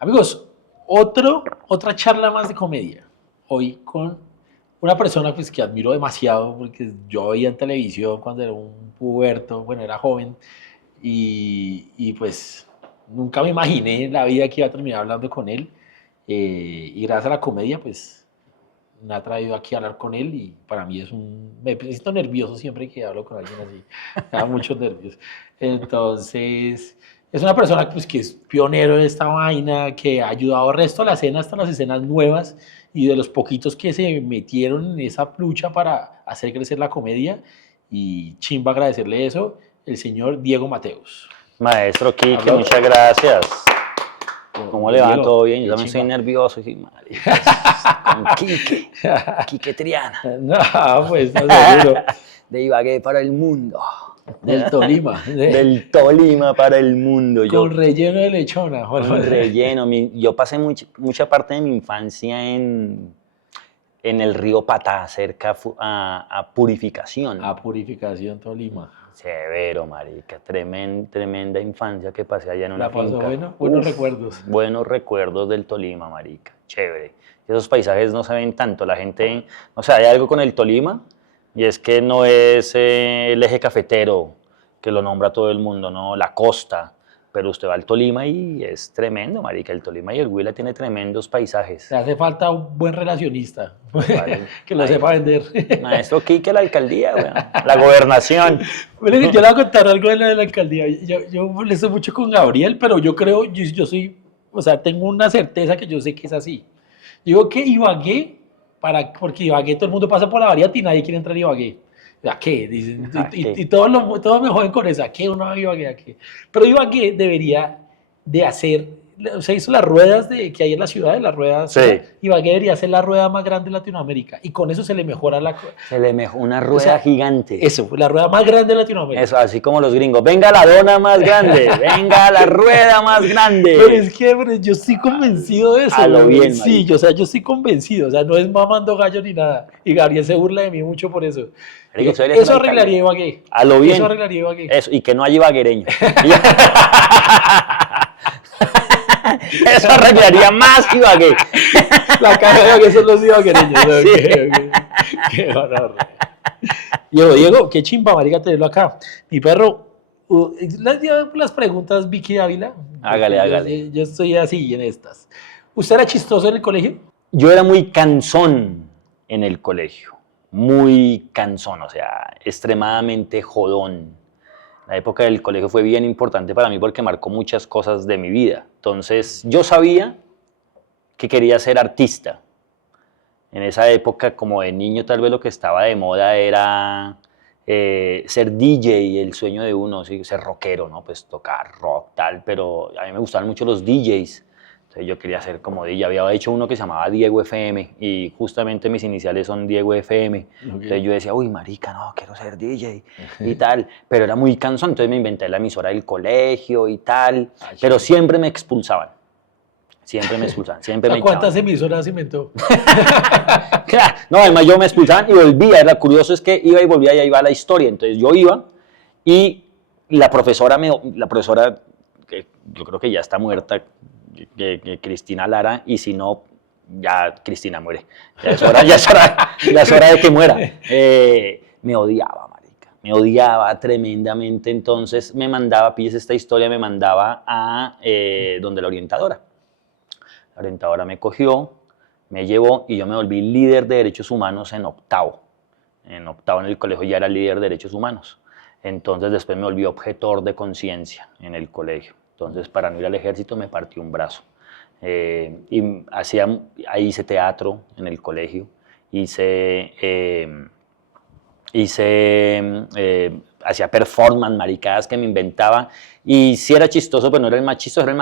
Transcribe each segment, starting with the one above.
Amigos, otra charla más de comedia. Hoy con una persona pues, que admiro demasiado porque yo veía en televisión cuando era un puberto, bueno, era joven, pues nunca me imaginé en la vida que iba a terminar hablando con él. Y gracias a la comedia, pues me ha traído aquí a hablar con él y para mí me siento nervioso siempre que hablo con alguien así, me da muchos nervios. Entonces, es una persona pues, que es pionero de esta vaina, que ha ayudado al resto de la escena hasta las escenas nuevas y de los poquitos que se metieron en esa lucha para hacer crecer la comedia y chimba agradecerle eso, el señor Diego Mateus. Maestro Quique, Aplausos. muchas gracias. ¿Cómo le va? Diego, ¿Todo bien? Yo qué también estoy chimba. nervioso. Sí, marica. Con Quique, Quique Triana, No, pues no seguro. de Ibagué para el mundo, Del Tolima. del Tolima para el mundo. Yo, Con relleno de lechona. con relleno. Yo pasé mucha parte de mi infancia en el río Patá, cerca a Purificación. A Purificación Tolima. Severo, marica. Tremenda infancia que pasé allá en una ¿La pasó finca. bueno? Buenos Uf, recuerdos. Buenos recuerdos del Tolima, marica. Chévere. Esos paisajes no se ven tanto. La gente, o sea, hay algo con el Tolima y es que no es el eje cafetero que lo nombra todo el mundo, no, la costa. Pero usted va al Tolima y es tremendo, marica. El Tolima y el Huila tiene tremendos paisajes. Te hace falta un buen relacionista Vale. que lo Ahí. sepa vender. Maestro Quique, la alcaldía, weón. La gobernación. Bueno, yo le voy a contar algo de la alcaldía. Yo molesto mucho con Gabriel, pero yo creo, yo soy, o sea, tengo una certeza que yo sé que es así. Digo que Ibagué, porque Ibagué todo el mundo pasa por la variante y nadie quiere entrar a Ibagué. ¿A qué? Dicen, ¿A qué? y todos me joden con eso. ¿A qué uno va a Ibagué? ¿A qué? Pero Ibagué debería de hacer, se hizo las ruedas que hay en la ciudad, las ruedas. Sí. Ibagué debería ser la rueda más grande de Latinoamérica. Y con eso se le mejora Se le mejor una rueda o sea, gigante. Eso, la rueda más grande de Latinoamérica. Eso, así como los gringos. Venga la dona más grande, venga la rueda más grande. Pero es que pero yo estoy convencido de eso. A lo bien, sí, marica. yo estoy convencido. O sea, no es mamando gallo ni nada. Y Gabriel se burla de mí mucho por eso. Marica, usted debería ser Eso un alcalde. arreglaría Ibagué. A lo bien. Eso arreglaría Ibagué. Eso, y que no haya ibaguereño. Eso arreglaría más Ibagué. La cara de Ibagué son los ibaguereños. Sí. Qué honor. Diego, qué chimba, marica, tenerlo acá. Mi perro, las preguntas, Vicky Ávila. Hágale, Yo- hágale. Yo estoy así en estas. ¿Usted era chistoso en el colegio? Yo era muy cansón en el colegio. Muy cansón, o sea, extremadamente jodón. La época del colegio fue bien importante para mí porque marcó muchas cosas de mi vida. Entonces, yo sabía que quería ser artista. En esa época, como de niño, tal vez lo que estaba de moda era ser DJ, el sueño de uno, ¿sí? Ser rockero, ¿no? Pues tocar rock, tal, pero a mí me gustaban mucho los DJs. Entonces yo quería ser como DJ. Había hecho uno que se llamaba Diego FM y justamente mis iniciales son Diego FM. Entonces yo decía, uy, marica, no, quiero ser DJ y tal, pero era muy cansón. Entonces me inventé la emisora del colegio y tal, pero siempre me expulsaban. Siempre me expulsaban, siempre me echaban. ¿Cuántas emisoras inventó? Claro, no, además yo me expulsaban y volvía. Lo curioso es que iba y volvía y ahí va la historia. Entonces yo iba y la profesora, que yo creo que ya está muerta, que Cristina Lara, y si no, ya Cristina muere. Ya es hora de que muera. Me odiaba, marica. Me odiaba tremendamente. Entonces me mandaba, píllese esta historia, me mandaba a donde la orientadora. La orientadora me cogió, me llevó y yo me volví líder de derechos humanos en octavo. En octavo en el colegio ya era líder de derechos humanos. Entonces después me volví objetor de conciencia en el colegio. Entonces para no ir al ejército me partí un brazo. Y ahí hice teatro en el colegio, hacía performance, maricadas que me inventaba, y sí era chistoso, pero no era el más chistoso, era el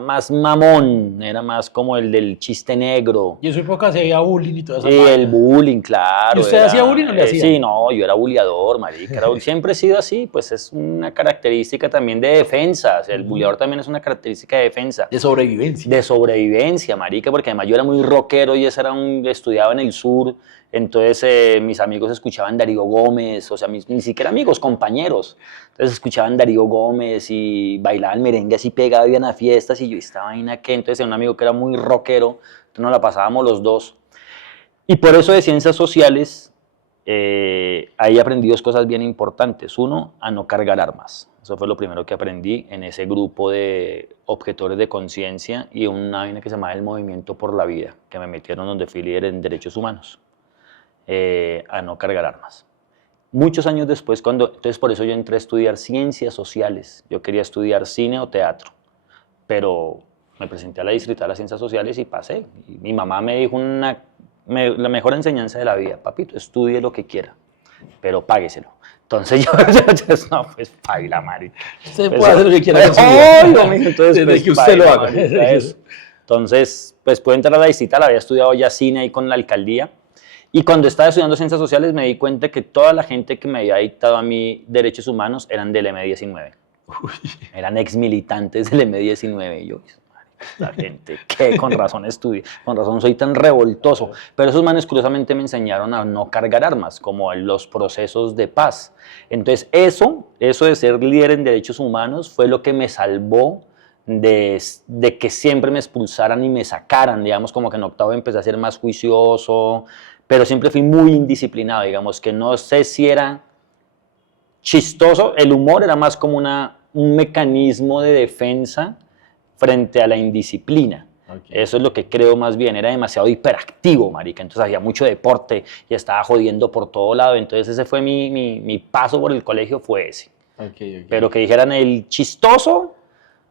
más mamón, era más como el del chiste negro. Y en su época se veía bullying y toda esa Sí, vaina. el bullying, claro. ¿Y usted hacía bullying o le hacía? Sí, no, yo era bulleador, marica. Siempre he sido así, pues es una característica también de defensa. O sea, el bulleador también es una característica de defensa. De sobrevivencia. De sobrevivencia, marica, porque además yo era muy rockero y estudiaba en el sur, entonces mis amigos escuchaban Darío Gómez, o sea, ni siquiera mi amigos, compañeros. Entonces escuchaban Darío Gómez y bailaban merengue así pegado, iban a fiestas y yo, ¿esta vaina qué? Entonces era un amigo que era muy rockero, entonces nos la pasábamos los dos. Y por eso de ciencias sociales, ahí aprendí dos cosas bien importantes. Uno, a no cargar armas. Eso fue lo primero que aprendí en ese grupo de objetores de conciencia y una vaina que se llamaba el Movimiento por la Vida, que me metieron donde fui líder en derechos humanos, a no cargar armas. Muchos años después, entonces por eso yo entré a estudiar ciencias sociales. Yo quería estudiar cine o teatro, pero me presenté a la distrital de ciencias sociales y pasé. Y mi mamá me dijo la mejor enseñanza de la vida: papito, estudie lo que quiera, pero págueselo. Entonces yo no, pues paila, marica. Usted Pues, puede hacer lo que quiera con su vida. entonces, Desde pues, que usted lo paila, haga. marica, eso. Entonces, pues pude entrar a la distrital, había estudiado ya cine ahí con la alcaldía. Y cuando estaba estudiando ciencias sociales me di cuenta que toda la gente que me había dictado a mí derechos humanos eran del M19. Eran ex militantes del M19. Y yo, la gente, que con razón estudio, con razón soy tan revoltoso. Pero esos manes curiosamente me enseñaron a no cargar armas, como en los procesos de paz. Entonces eso de ser líder en derechos humanos fue lo que me salvó de que siempre me expulsaran y me sacaran. Digamos, como que en octavo empecé a ser más juicioso, pero siempre fui muy indisciplinado. Digamos que no sé si era chistoso, el humor era más como un mecanismo de defensa frente a la indisciplina. Okay. Eso es lo que creo más bien. Era demasiado hiperactivo, marica. Entonces hacía mucho deporte y estaba jodiendo por todo lado. Entonces ese fue mi paso por el colegio, fue ese. Okay. Pero que dijeran el chistoso,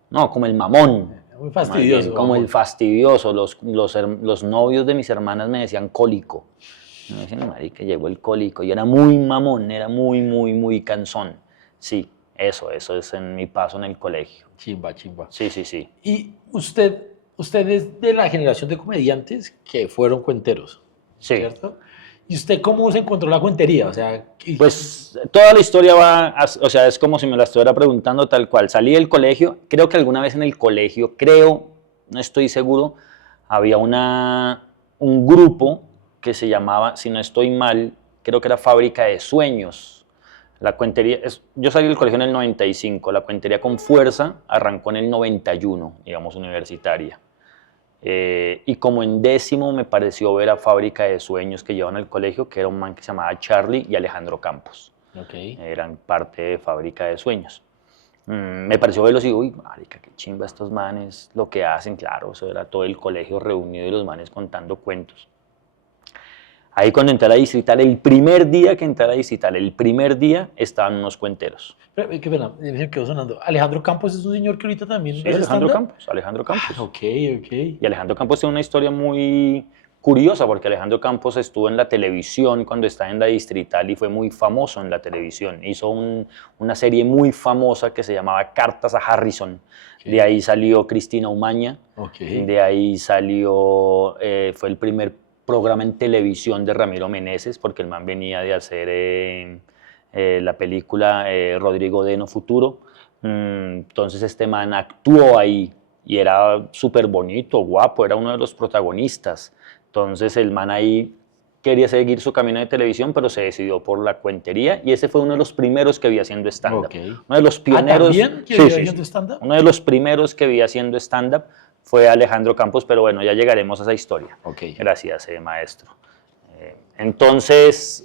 no, como el mamón. Muy fastidioso. Bien, como el fastidioso. Los novios de mis hermanas me decían cólico. Me decían, marica, llegó el cólico. Y era muy mamón, era muy, muy, muy cansón. Sí, eso es en mi paso en el colegio. Chimba, chimba. Sí, sí, sí. Y usted es de la generación de comediantes que fueron cuenteros, sí. ¿Cierto? ¿Y usted cómo se encontró la cuentería? O sea, pues toda la historia o sea, es como si me la estuviera preguntando tal cual. Salí del colegio, creo que alguna vez en el colegio, no estoy seguro, había un grupo que se llamaba, si no estoy mal, creo que era Fábrica de Sueños. La cuentería, yo salí del colegio en el 95, la cuentería con fuerza arrancó en el 91, digamos, universitaria. Y como en décimo me pareció ver a Fábrica de Sueños que llevaban al colegio, que era un man que se llamaba Charlie y Alejandro Campos. Okay. Eran parte de Fábrica de Sueños. Me pareció verlos y digo, uy, marica, qué chimba estos manes, lo que hacen, claro, eso era todo el colegio reunido y los manes contando cuentos. Ahí cuando entré a la distrital, el primer día que entré a la distrital, estaban unos cuenteros. Pero, qué pena, me quedó sonando. Alejandro Campos es un señor que ahorita también... Sí, Alejandro Campos. Ah, ok. Y Alejandro Campos tiene una historia muy curiosa, porque Alejandro Campos estuvo en la televisión cuando estaba en la distrital y fue muy famoso en la televisión. Hizo una serie muy famosa que se llamaba Cartas a Harrison. Okay. De ahí salió Cristina Umaña. Okay. De ahí salió, fue el primer programa en televisión de Ramiro Meneses, porque el man venía de hacer la película Rodrigo Deno Futuro. Entonces este man actuó ahí y era súper bonito, guapo, era uno de los protagonistas. Entonces el man ahí quería seguir su camino de televisión, pero se decidió por la cuentería y ese fue uno de los primeros que vi haciendo stand-up. Okay. Uno de los pioneros. ¿También que vi haciendo stand-up? Uno de los primeros que vi haciendo stand-up fue Alejandro Campos, pero bueno, ya llegaremos a esa historia. Okay. Gracias, maestro. Entonces,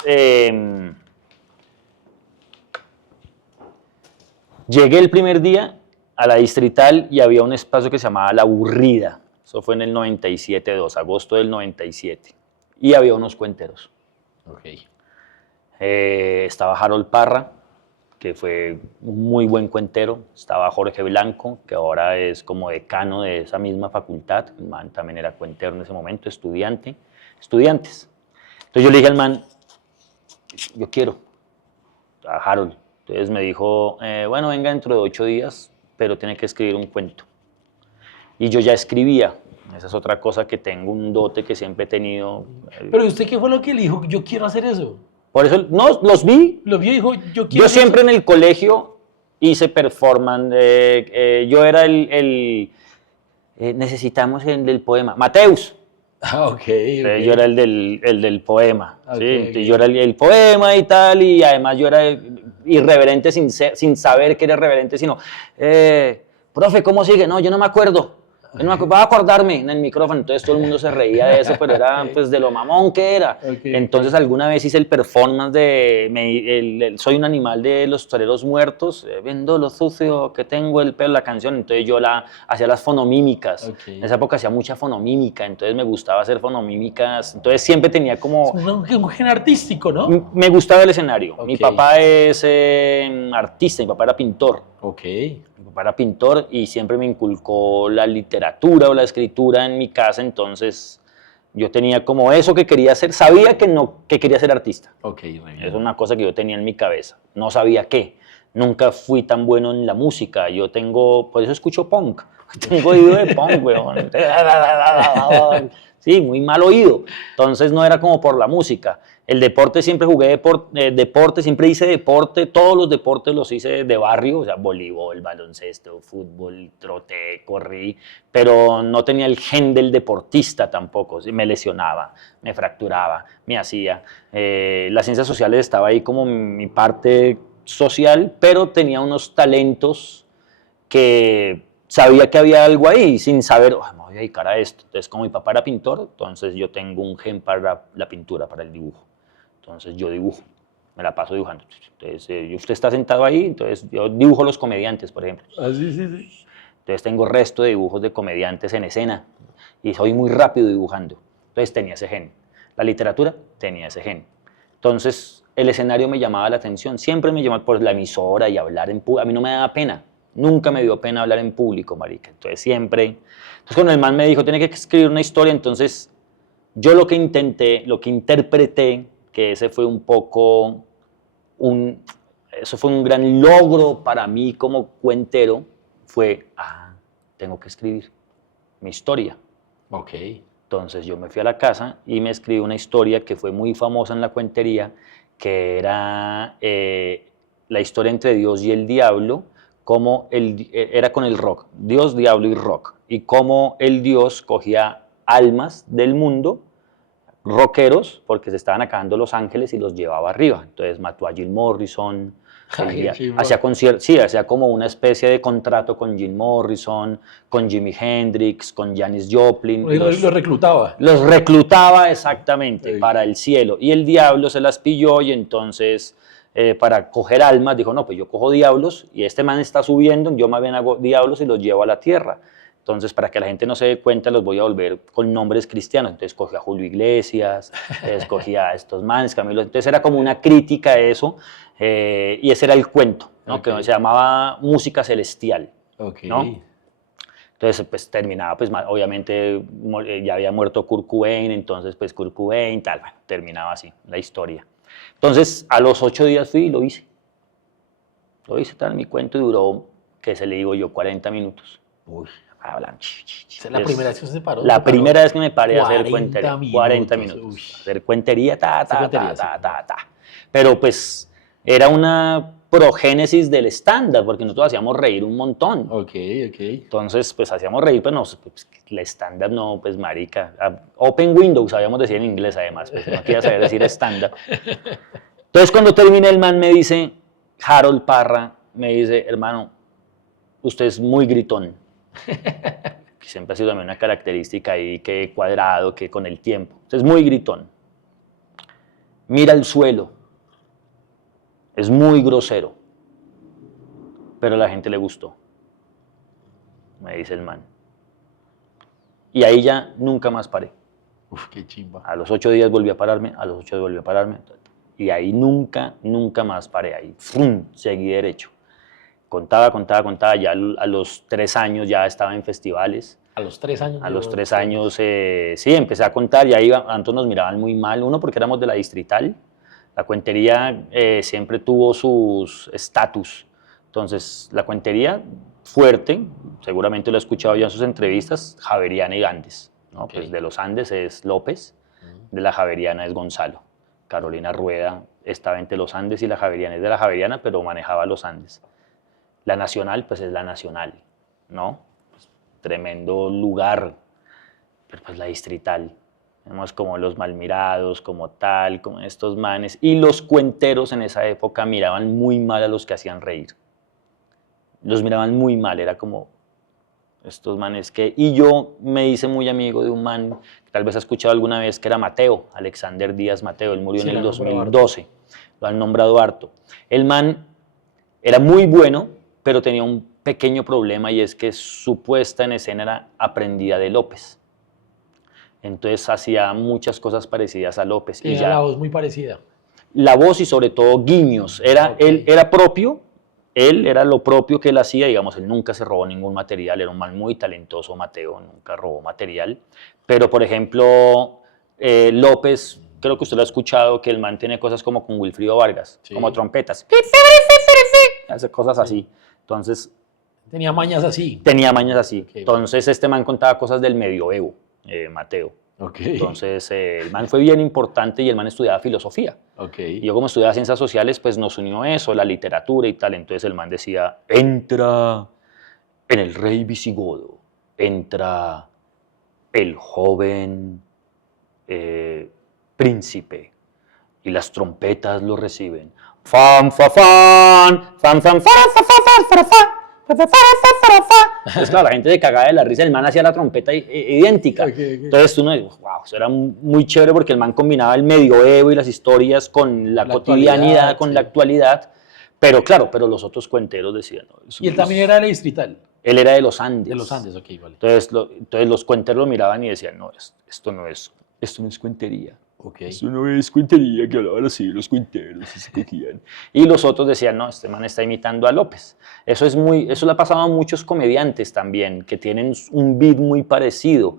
llegué el primer día a la distrital y había un espacio que se llamaba La Aburrida. Eso fue en el 97-2, agosto del 97. Y había unos cuenteros. Okay. Estaba Harold Parra, que fue un muy buen cuentero. Estaba Jorge Blanco, que ahora es como decano de esa misma facultad. El man también era cuentero en ese momento, estudiantes. Entonces yo le dije al man, yo quiero a Harold. Entonces me dijo, bueno, venga dentro de 8 días, pero tiene que escribir un cuento. Y yo ya escribía. Esa es otra cosa que tengo, un dote que siempre he tenido. Pero ¿usted qué fue lo que le dijo? Yo quiero hacer eso. Por eso, no, los vi. Los vio y dijo, yo quiero. Yo siempre en el colegio hice performance. Yo era necesitamos el del poema. Mateus. Ah, okay. Yo era el del poema. Okay, ¿sí? Entonces, yo era el poema y tal, y además yo era irreverente sin saber que eres reverente, sino, profe, ¿cómo sigue? No, yo no me acuerdo. Yo no me voy a acordarme en el micrófono. Entonces todo el mundo se reía de eso, pero era pues de lo mamón que era. Entonces alguna vez hice el performance de Soy un animal de los toreros muertos, viendo lo sucio que tengo el pelo, la canción. Entonces yo hacía las fonomímicas. En esa época hacía mucha fonomímica, entonces me gustaba hacer fonomímicas. Entonces siempre tenía como... un gen artístico, ¿no? Me gustaba el escenario. Mi papá es artista, mi papá era pintor. Mi papá era pintor y siempre me inculcó la literatura o la escritura en mi casa, entonces yo tenía como eso que quería hacer, sabía que quería ser artista. Es una cosa que yo tenía en mi cabeza, no sabía qué. Nunca fui tan bueno en la música, por eso escucho punk, tengo oído de punk, weón. Sí, muy mal oído, entonces no era como por la música. El deporte siempre jugué deporte, siempre hice deporte, todos los deportes los hice de barrio, o sea, voleibol, baloncesto, fútbol, troté, corrí, pero no tenía el gen del deportista tampoco, me lesionaba, me fracturaba, me hacía. Las ciencias sociales estaba ahí como mi parte social, pero tenía unos talentos que sabía que había algo ahí, sin saber, me voy a dedicar a esto. Entonces, como mi papá era pintor, entonces yo tengo un gen para la pintura, para el dibujo. Entonces yo dibujo, me la paso dibujando. Entonces usted está sentado ahí, entonces yo dibujo los comediantes, por ejemplo. Sí. Entonces tengo resto de dibujos de comediantes en escena y soy muy rápido dibujando. Entonces tenía ese gen. La literatura tenía ese gen. Entonces el escenario me llamaba la atención, siempre me llamaba por la emisora y hablar en público. A mí no me daba pena, nunca me dio pena hablar en público, marica. Entonces siempre... Entonces cuando el man me dijo, tiene que escribir una historia, entonces yo lo que intenté, lo que interpreté, que ese fue un poco eso fue un gran logro para mí como cuentero, fue, tengo que escribir mi historia. Entonces yo me fui a la casa y me escribí una historia que fue muy famosa en la cuentería, que era la historia entre Dios y el diablo, era con el rock, Dios, diablo y rock, y cómo el Dios cogía almas del mundo, rockeros, porque se estaban acabando Los Ángeles y los llevaba arriba. Entonces mató a Jim Morrison, hacía como una especie de contrato con Jim Morrison, con Jimi Hendrix, con Janis Joplin. Los reclutaba. Los reclutaba exactamente para el cielo. Y el diablo se las pilló y entonces para coger almas dijo, no, pues yo cojo diablos y este man está subiendo, yo más bien hago diablos y los llevo a la tierra. Entonces, para que la gente no se dé cuenta, los voy a volver con nombres cristianos. Entonces, cogí a Julio Iglesias, escogí a estos manes, Camilo. Entonces, era como una crítica a eso, y ese era el cuento, ¿no? Que se llamaba Música Celestial, ¿no? Entonces, pues, terminaba, pues, obviamente, ya había muerto Kurt Cobain, entonces, pues, Kurt Cobain, tal, bueno, terminaba así la historia. Entonces, a los 8 días fui y lo hice. Lo hice, tal, mi cuento duró, ¿qué se le digo yo? 40 minutos. Uy. Hablan. ¿Es la primera vez que se paró? La primera vez que me paré a hacer cuentería. 40 minutos. minutos. Hacer cuentería, ta. Pero pues era una progénesis del stand-up, porque nosotros hacíamos reír un montón. Entonces, pues hacíamos reír, pero no, pues, el stand-up no, pues marica. Open Windows, sabíamos decir en inglés además, pues no quería saber decir stand-up. Entonces, cuando terminé, el man me dice, Harold Parra, me dice, hermano, usted es muy gritón. Que siempre ha sido también una característica ahí, que cuadrado, que con el tiempo. Es muy gritón. Mira el suelo. Es muy grosero. Pero a la gente le gustó. Me dice el man. Y ahí ya nunca más paré. Uf, qué chimba. A los 8 días volví a pararme, a los 8 días volví a pararme. Y ahí nunca más paré. Ahí seguí derecho. Contaba, ya a los 3 años ya estaba en festivales. ¿A los 3 años? A los 3 años, sí, empecé a contar, ya iba, antes nos miraban muy mal, uno porque éramos de la distrital, la cuentería siempre tuvo sus estatus, entonces la cuentería fuerte, seguramente lo he escuchado ya en sus entrevistas, Javeriana y Andes, ¿no? Pues de los Andes es López, de la Javeriana es Gonzalo, Carolina Rueda estaba entre los Andes y la Javeriana, es de la Javeriana, pero manejaba los Andes. La Nacional, pues es la Nacional, ¿no? Pues, tremendo lugar, pero pues la Distrital Vemos como los malmirados, como tal, como estos manes. Y los cuenteros en esa época miraban muy mal a los que hacían reír. Los miraban muy mal, era como estos manes que... Y yo me hice muy amigo de un man, que tal vez ha escuchado alguna vez, que era Mateo, Alexander Díaz Mateo. Él murió Sí, en el lo han nombrado 2012. Lo han nombrado harto. El man era muy bueno, pero tenía un pequeño problema y es que su puesta en escena era aprendida de López. Entonces hacía muchas cosas parecidas a López. Y Tiene la ya voz muy parecida. la voz y sobre todo guiños. Ok. Él era propio, él era lo propio que él hacía, digamos, él nunca se robó ningún material, era un man muy talentoso, Mateo, nunca robó material. Pero, por ejemplo, López, creo que usted lo ha escuchado, que el man tiene cosas como con Wilfrido Vargas, Sí. como trompetas. Hace cosas así. Entonces, Tenía mañas así. tenía mañas así. Ok. Entonces, este man contaba cosas del medioevo, Mateo. Ok. Entonces, el man fue bien importante y el man estudiaba filosofía. Ok. Y yo como estudiaba ciencias sociales, pues nos unió eso, la literatura y tal. Entonces el man decía, entra en el rey visigodo, entra el joven príncipe y las trompetas lo reciben. Fan, fa, fan, fan, fan, fa, fa, fa, fa, fa, fa, fa, fa, fa, fa, fa. Entonces, claro, la gente se cagaba de la risa, el man hacía la trompeta idéntica. Ok, ok. Entonces uno dice, wow, eso era muy chévere porque el man combinaba el medioevo y las historias con la cotidianidad, actualidad, con sí. la actualidad. Pero claro, pero los otros cuenteros decían, no, eso Y él no también es- era de la distrital. Él era de los Andes. De los Andes, ok, vale. Entonces los cuenteros lo miraban y decían, no, esto no es cuentería. Ok. Eso no es cuentería, que hablaban así los cuenteros y se cogían. Y los otros decían, no, este man está imitando a López. Eso le ha pasado a muchos comediantes también, que tienen un beat muy parecido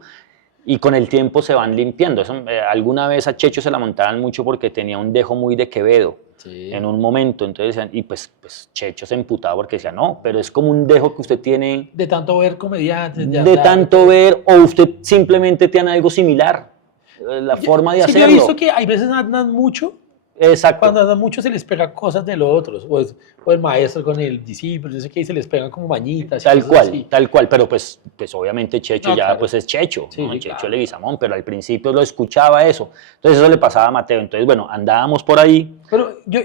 y con el tiempo se van limpiando. Alguna vez a Checho se la montaban mucho porque tenía un dejo muy de Quevedo Sí. en un momento, entonces decían, y pues Checho se emputaba porque decía, no, pero es como un dejo que usted tiene De tanto ver comediantes, de andar, tanto todo. ver, o usted simplemente tiene algo similar, la forma de Sí, yo he hacerlo. visto que hay veces andan mucho. Exacto. Cuando andan mucho se les pegan cosas de los otros. O el maestro con el discípulo, no sé qué, y se les pegan como mañitas. y cosas así. Tal cual, pero pues obviamente Checho No, ya claro. pues es Checho, Sí, ¿no? sí, Checho claro. Leguizamón, pero al principio lo escuchaba eso. Entonces eso le pasaba a Mateo. Entonces, bueno, andábamos por ahí. Pero yo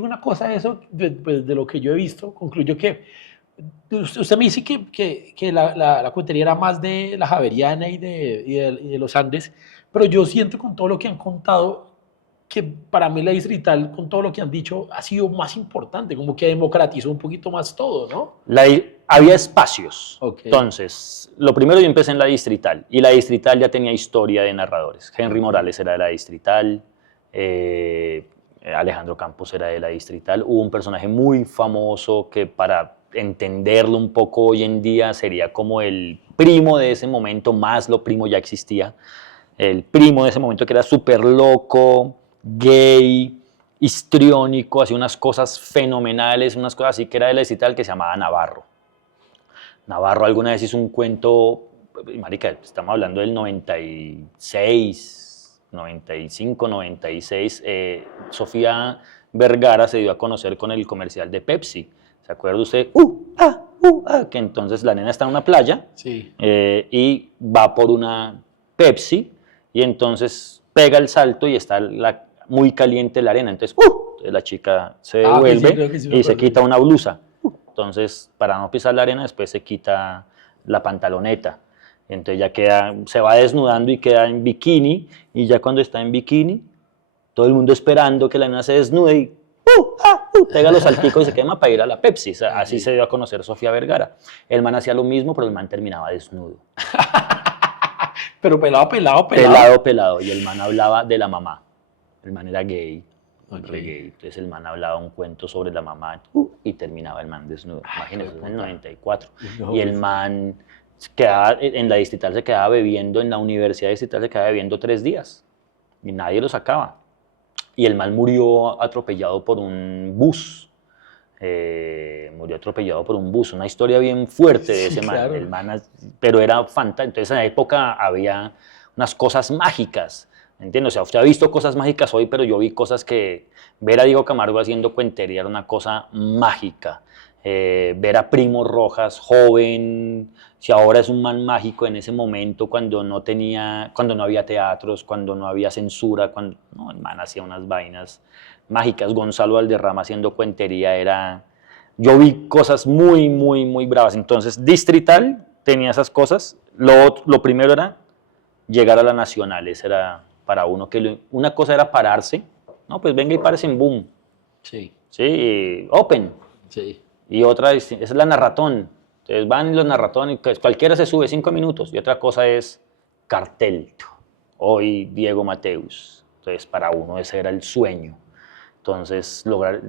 una cosa de eso, de lo que yo he visto, concluyo que usted me dice que la cuentería era más de la Javeriana y de los Andes, pero yo siento con todo lo que han contado que para mí la distrital, con todo lo que han dicho, ha sido más importante, como que democratizó un poquito más todo, ¿no? Había espacios. Ok. Entonces, lo primero yo empecé en la distrital y la distrital ya tenía historia de narradores. Henry Morales era de la distrital, Alejandro Campos era de la distrital. Hubo un personaje muy famoso que para entenderlo un poco hoy en día sería como el primo de ese momento, más lo primo ya existía, el primo de ese momento que era súper loco, gay, histriónico, hacía unas cosas fenomenales, unas cosas así que era de la distrital que se llamaba Navarro. Navarro alguna vez hizo un cuento, marica, estamos hablando del 96, 95, 96, Sofía Vergara se dio a conocer con el comercial de Pepsi. ¿Se acuerda usted? Que entonces la nena está en una playa Sí. Y va por una Pepsi y entonces pega el salto y está muy caliente la arena. Entonces la chica se Ah, ok, sí, devuelve creo que sí me y se acuerdo. quita una blusa. Entonces, para no pisar la arena, después se quita la pantaloneta. Entonces ya se va desnudando y queda en bikini. Y ya cuando está en bikini, todo el mundo esperando que la nena se desnude y pega los salticos y se quema para ir a la Pepsi. O sea, así Sí. se dio a conocer Sofía Vergara. El man hacía lo mismo, pero el man terminaba desnudo. Pero pelado. Pelado. Y el man hablaba de la mamá. El man era gay. Ok. Re gay. Entonces el man hablaba un cuento sobre la mamá y terminaba el man desnudo. Imagínense, hijo en de el puta. 94. No, Y el pues. man en la distrital se quedaba bebiendo, en la universidad distrital se quedaba bebiendo 3 días. Y nadie lo sacaba. Y el man murió atropellado por un bus. Una historia bien fuerte de Sí, ese man. claro. El man, pero era fantástico. Entonces en la época había unas cosas mágicas, ¿entiendes? O sea, usted ha visto cosas mágicas hoy, pero yo vi cosas que ver a Diego Camargo haciendo cuentería era una cosa mágica. ver a Primo Rojas joven, si ahora es un man mágico en ese momento cuando no había teatros, cuando no había censura, no, el man hacía unas vainas mágicas. Gonzalo Valderrama haciendo cuentería yo vi cosas muy, muy, muy bravas. Entonces, Distrital tenía esas cosas. Lo primero era llegar a la Nacional, ese era para uno una cosa era pararse, no, pues venga y párese en boom, Sí, sí, open, sí. y otra es la narratón, entonces van los narratones, pues cualquiera se sube 5 minutos, y otra cosa es cartel, hoy Diego Mateus, entonces para uno ese era el sueño, entonces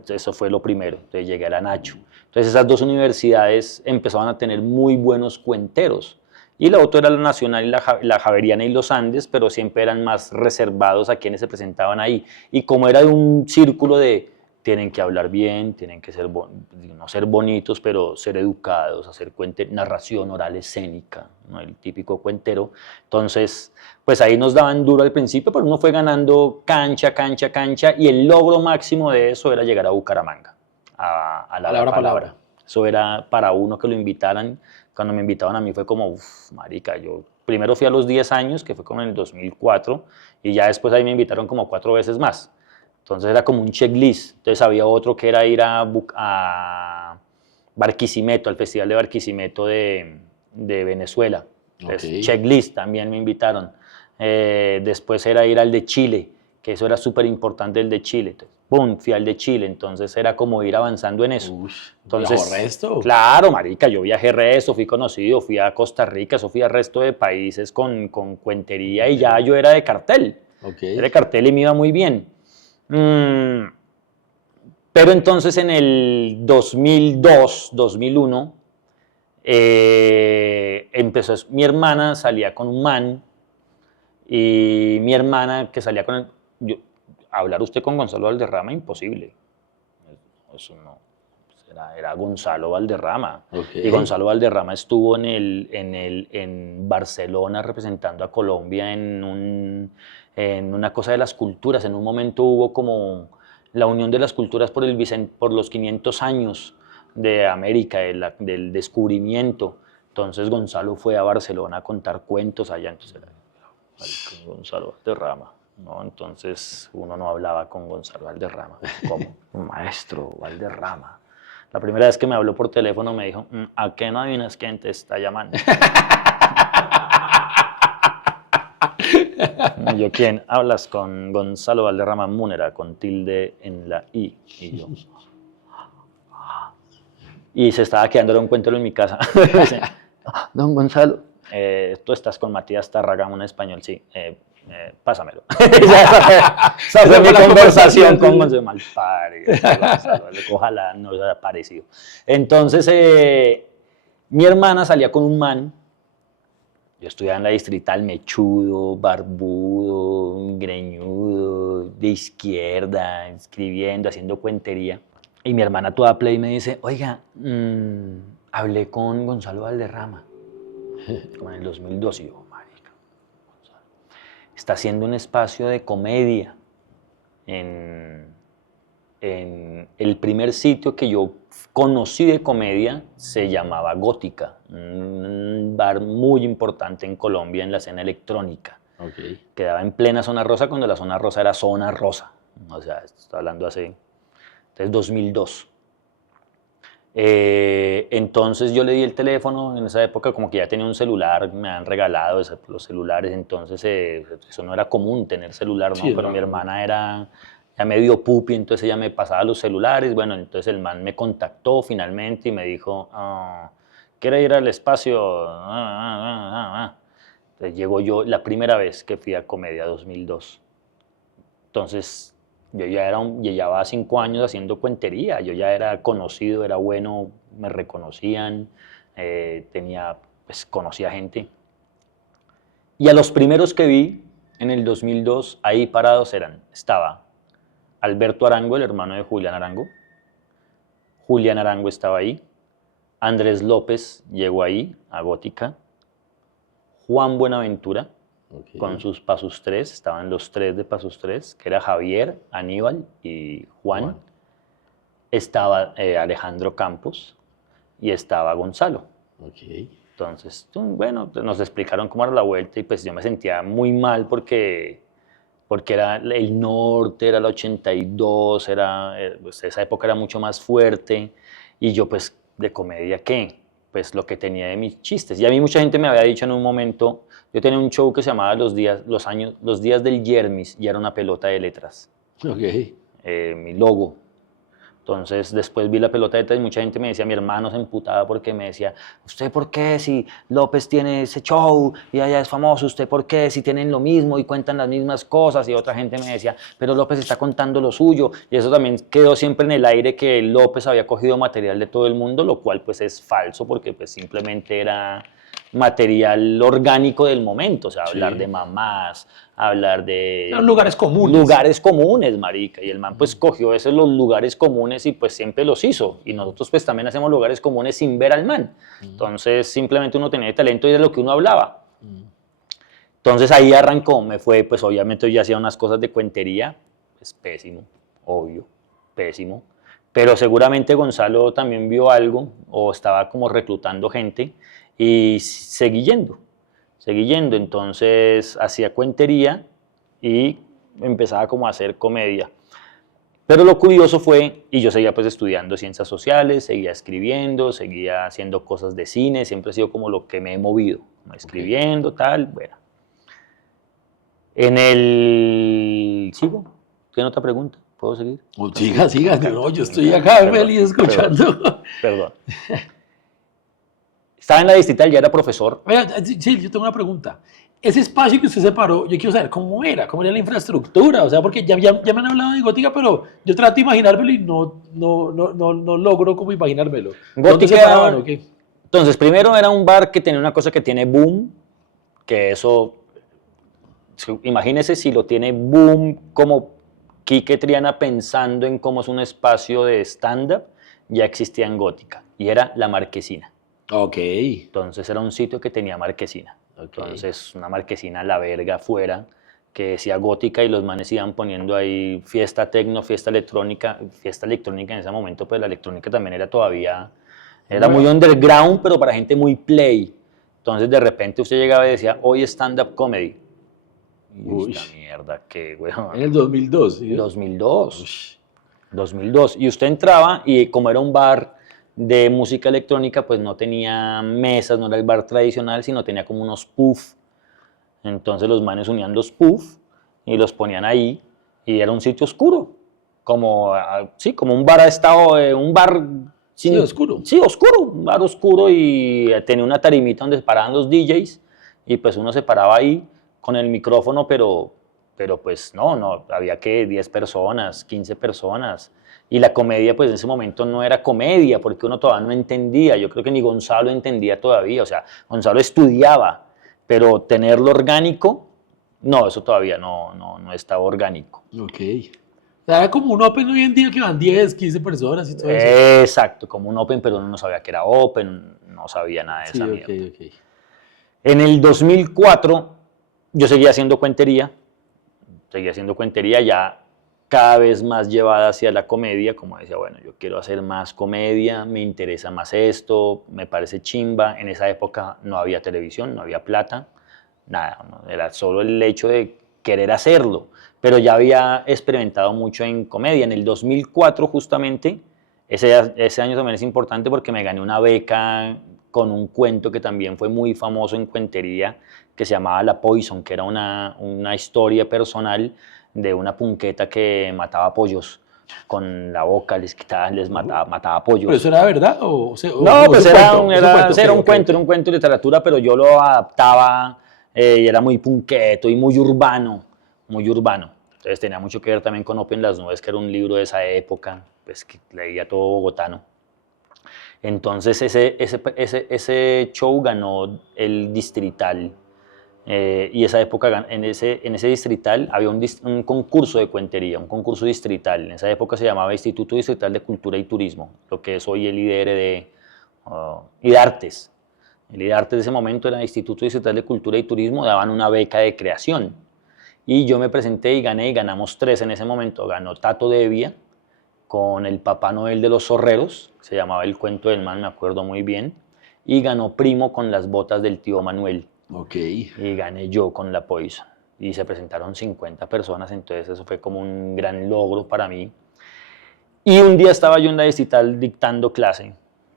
eso fue lo primero, entonces llegué a la Nacho, entonces esas dos universidades empezaban a tener muy buenos cuenteros, y la otra era la Nacional y la Javeriana y los Andes, pero siempre eran más reservados a quienes se presentaban ahí. Y como era de un círculo de tienen que hablar bien, tienen que no ser bonitos, pero ser educados, hacer narración oral escénica, ¿no? El típico cuentero. Entonces, pues ahí nos daban duro al principio, pero uno fue ganando cancha, cancha, cancha, y el logro máximo de eso era llegar a Bucaramanga, a la hora palabra. Eso era para uno que lo invitaran. Cuando me invitaban a mí fue como, uff, marica, yo primero fui a los 10 años, que fue como en el 2004, y ya después ahí me invitaron como 4 veces más. Entonces era como un checklist. Entonces había otro que era ir a Barquisimeto, al Festival de Barquisimeto de Venezuela. Entonces, checklist también me invitaron. Después era ir al de Chile, que eso era súper importante, el de Chile. Entonces, ¡pum! Fui al de Chile, entonces era como ir avanzando en eso. Entonces, ¿viajó resto? Claro, marica, yo viajé resto, fui conocido, fui a Costa Rica, eso fui al resto de países con cuentería y ya yo era de cartel. Era de cartel y me iba muy bien. Pero entonces en el 2002, 2001, mi hermana salía con un man y mi hermana que salía con hablar usted con Gonzalo Valderrama, imposible. Eso no. Era Gonzalo Valderrama. Y Gonzalo Valderrama estuvo en Barcelona representando a Colombia en una cosa de las culturas. En un momento hubo como la unión de las culturas por los 500 años de América, del descubrimiento. Entonces Gonzalo fue a Barcelona a contar cuentos allá. Entonces era Gonzalo Valderrama. ¿No? Entonces uno no hablaba con Gonzalo Valderrama como maestro Valderrama. La primera vez que me habló por teléfono me dijo, ¿a qué no adivinas quién te está llamando? Yo, ¿quién? Hablas con Gonzalo Valderrama Múnera, con tilde en la I. Y yo. Y se estaba quedando un cuento en mi casa. Dice, don Gonzalo, tú estás con Matías Tárraga, un español, sí. Pásamelo. Esa fue mi conversación con Gonzalo Malpari. Ojalá no haya aparecido. Entonces, mi hermana salía con un man. Yo estudiaba en la Distrital, mechudo, barbudo, greñudo, de izquierda, escribiendo, haciendo cuentería. Y mi hermana toda play me dice, oiga, hablé con Gonzalo Valderrama, como en el 2002, y yo, marica, Gonzalo. Está haciendo un espacio de comedia en el primer sitio que yo conocí de comedia se llamaba Gótica, un bar muy importante en Colombia en la escena electrónica. Quedaba en plena zona rosa cuando la zona rosa era zona rosa. O sea, estoy hablando hace... Entonces, 2002. Entonces yo le di el teléfono, en esa época como que ya tenía un celular, me han regalado los celulares, entonces eso no era común tener celular, ¿no? Sí, pero mi hermana era ya medio pupi, entonces ella me pasaba los celulares, bueno, entonces el man me contactó finalmente y me dijo, ¿quiere ir al espacio? Entonces llego yo, la primera vez que fui a Comedia, 2002. Entonces yo ya llevaba 5 años haciendo cuentería, yo ya era conocido, era bueno, me reconocían, conocía gente. Y a los primeros que vi en el 2002, ahí parados estaba Alberto Arango, el hermano de Julián Arango. Julián Arango estaba ahí. Andrés López llegó ahí, a Gótica. Juan Buenaventura, con sus Pasos 3, estaban los 3 de Pasos 3, que era Javier, Aníbal y Juan. Estaba Alejandro Campos, y estaba Gonzalo. Ok. Entonces, bueno, nos explicaron cómo era la vuelta y pues yo me sentía muy mal porque era el norte, era el 82, pues esa época era mucho más fuerte y yo pues de comedia, ¿qué? Pues lo que tenía de mis chistes. Y a mí mucha gente me había dicho en un momento, yo tenía un show que se llamaba Los días del Yermis y era una pelota de letras, Ok. mi logo. Entonces después vi la pelota de letras y mucha gente me decía, mi hermano se emputaba porque me decía, ¿usted por qué si López tiene ese show y allá es famoso? ¿Usted por qué si tienen lo mismo y cuentan las mismas cosas? Y otra gente me decía, pero López está contando lo suyo. Y eso también quedó siempre en el aire que López había cogido material de todo el mundo, lo cual pues es falso porque pues simplemente era material orgánico del momento, o sea, hablar de Sí. mamás, hablar de Eran lugares comunes. lugares comunes, marica, y el man pues cogió esos los lugares comunes y pues siempre los hizo, y nosotros pues también hacemos lugares comunes sin ver al man, entonces simplemente uno tenía talento y de lo que uno hablaba. Entonces ahí arrancó, me fue, pues obviamente yo hacía unas cosas de cuentería, pues pésimo, obvio, pésimo, pero seguramente Gonzalo también vio algo o estaba como reclutando gente y seguí yendo, entonces hacía cuentería y empezaba como a hacer comedia. Pero lo curioso fue, y yo seguía pues estudiando ciencias sociales, seguía escribiendo, seguía haciendo cosas de cine, siempre ha sido como lo que me he movido, escribiendo, tal, bueno. ¿Sigo? ¿Tiene otra pregunta? ¿Puedo seguir? Oh, siga, siga. No, yo estoy acá feliz escuchando. Perdón. Estaba en la distrital, ya era profesor. Vea, sí, yo tengo una pregunta. Ese espacio que usted separó, yo quiero saber cómo era la infraestructura. O sea, porque ya me han hablado de Gótica, pero yo trato de imaginármelo y no logro como imaginármelo. ¿Dónde se paraban Gótica, o qué? entonces, primero era un bar que tenía una cosa que tiene boom, que eso, imagínese si lo tiene boom como Quique Triana pensando en cómo es un espacio de stand-up, ya existía en Gótica, y era La Marquesina. Ok. Entonces era un sitio que tenía marquesina. Entonces una marquesina a la verga afuera que decía Gótica y los manes iban poniendo ahí fiesta tecno, fiesta electrónica en ese momento, pues la electrónica también era todavía, era muy underground, pero para gente muy play. Entonces de repente usted llegaba y decía, hoy stand-up comedy. Y esta mierda, qué weón. En el 2002, ¿sí? 2002. Ush. 2002. Y usted entraba y como era un bar de música electrónica, pues no tenía mesas, no era el bar tradicional, sino tenía como unos puff. Entonces los manes unían los puff y los ponían ahí y era un sitio oscuro, como, sí, como un bar un bar Sí, oscuro. Sí, oscuro, un bar oscuro y tenía una tarimita donde se paraban los DJs y pues uno se paraba ahí con el micrófono, pero pues no, había que 10 personas, 15 personas. Y la comedia, pues en ese momento no era comedia, porque uno todavía no entendía. Yo creo que ni Gonzalo entendía todavía. O sea, Gonzalo estudiaba, pero tenerlo orgánico, no, eso todavía no estaba orgánico. Ok. O sea, era como un Open hoy en día que van 10, 15 personas y todo eso. Exacto, como un Open, pero uno no sabía que era Open, no sabía nada de Sí, esa ok, mierda. ok. En el 2004 yo seguía haciendo cuentería ya cada vez más llevada hacia la comedia, como decía, bueno, yo quiero hacer más comedia, me interesa más esto, me parece chimba. En esa época no había televisión, no había plata, nada, ¿no? Era solo el hecho de querer hacerlo, pero ya había experimentado mucho en comedia. En el 2004 justamente, ese año también es importante porque me gané una beca con un cuento que también fue muy famoso en cuentería, que se llamaba La Poison, que era una historia personal de una punqueta que mataba pollos con la boca, les mataba pollos. ¿Pero eso era verdad? No, pues era un ok, cuento, ok. era un cuento de literatura, pero yo lo adaptaba y era muy punqueto y muy urbano, muy urbano. Entonces tenía mucho que ver también con Open Las Nubes, que era un libro de esa época, pues que leía todo bogotano. Entonces ese show ganó el Distrital. Y esa época, en ese distrital, había un concurso de cuentería, un concurso distrital. En esa época se llamaba Instituto Distrital de Cultura y Turismo, lo que es hoy el IDR IDARTES. El IDARTES de ese momento era el Instituto Distrital de Cultura y Turismo, daban una beca de creación. Y yo me presenté y gané, y ganamos 3 en ese momento. Ganó Tato Devia con el Papá Noel de los Zorreros, se llamaba El Cuento del Man, me acuerdo muy bien, y ganó Primo con Las Botas del Tío Manuel. Ok. Y gané yo con La Poison. Y se presentaron 50 personas, entonces eso fue como un gran logro para mí. Y un día estaba yo en la distrital dictando clase,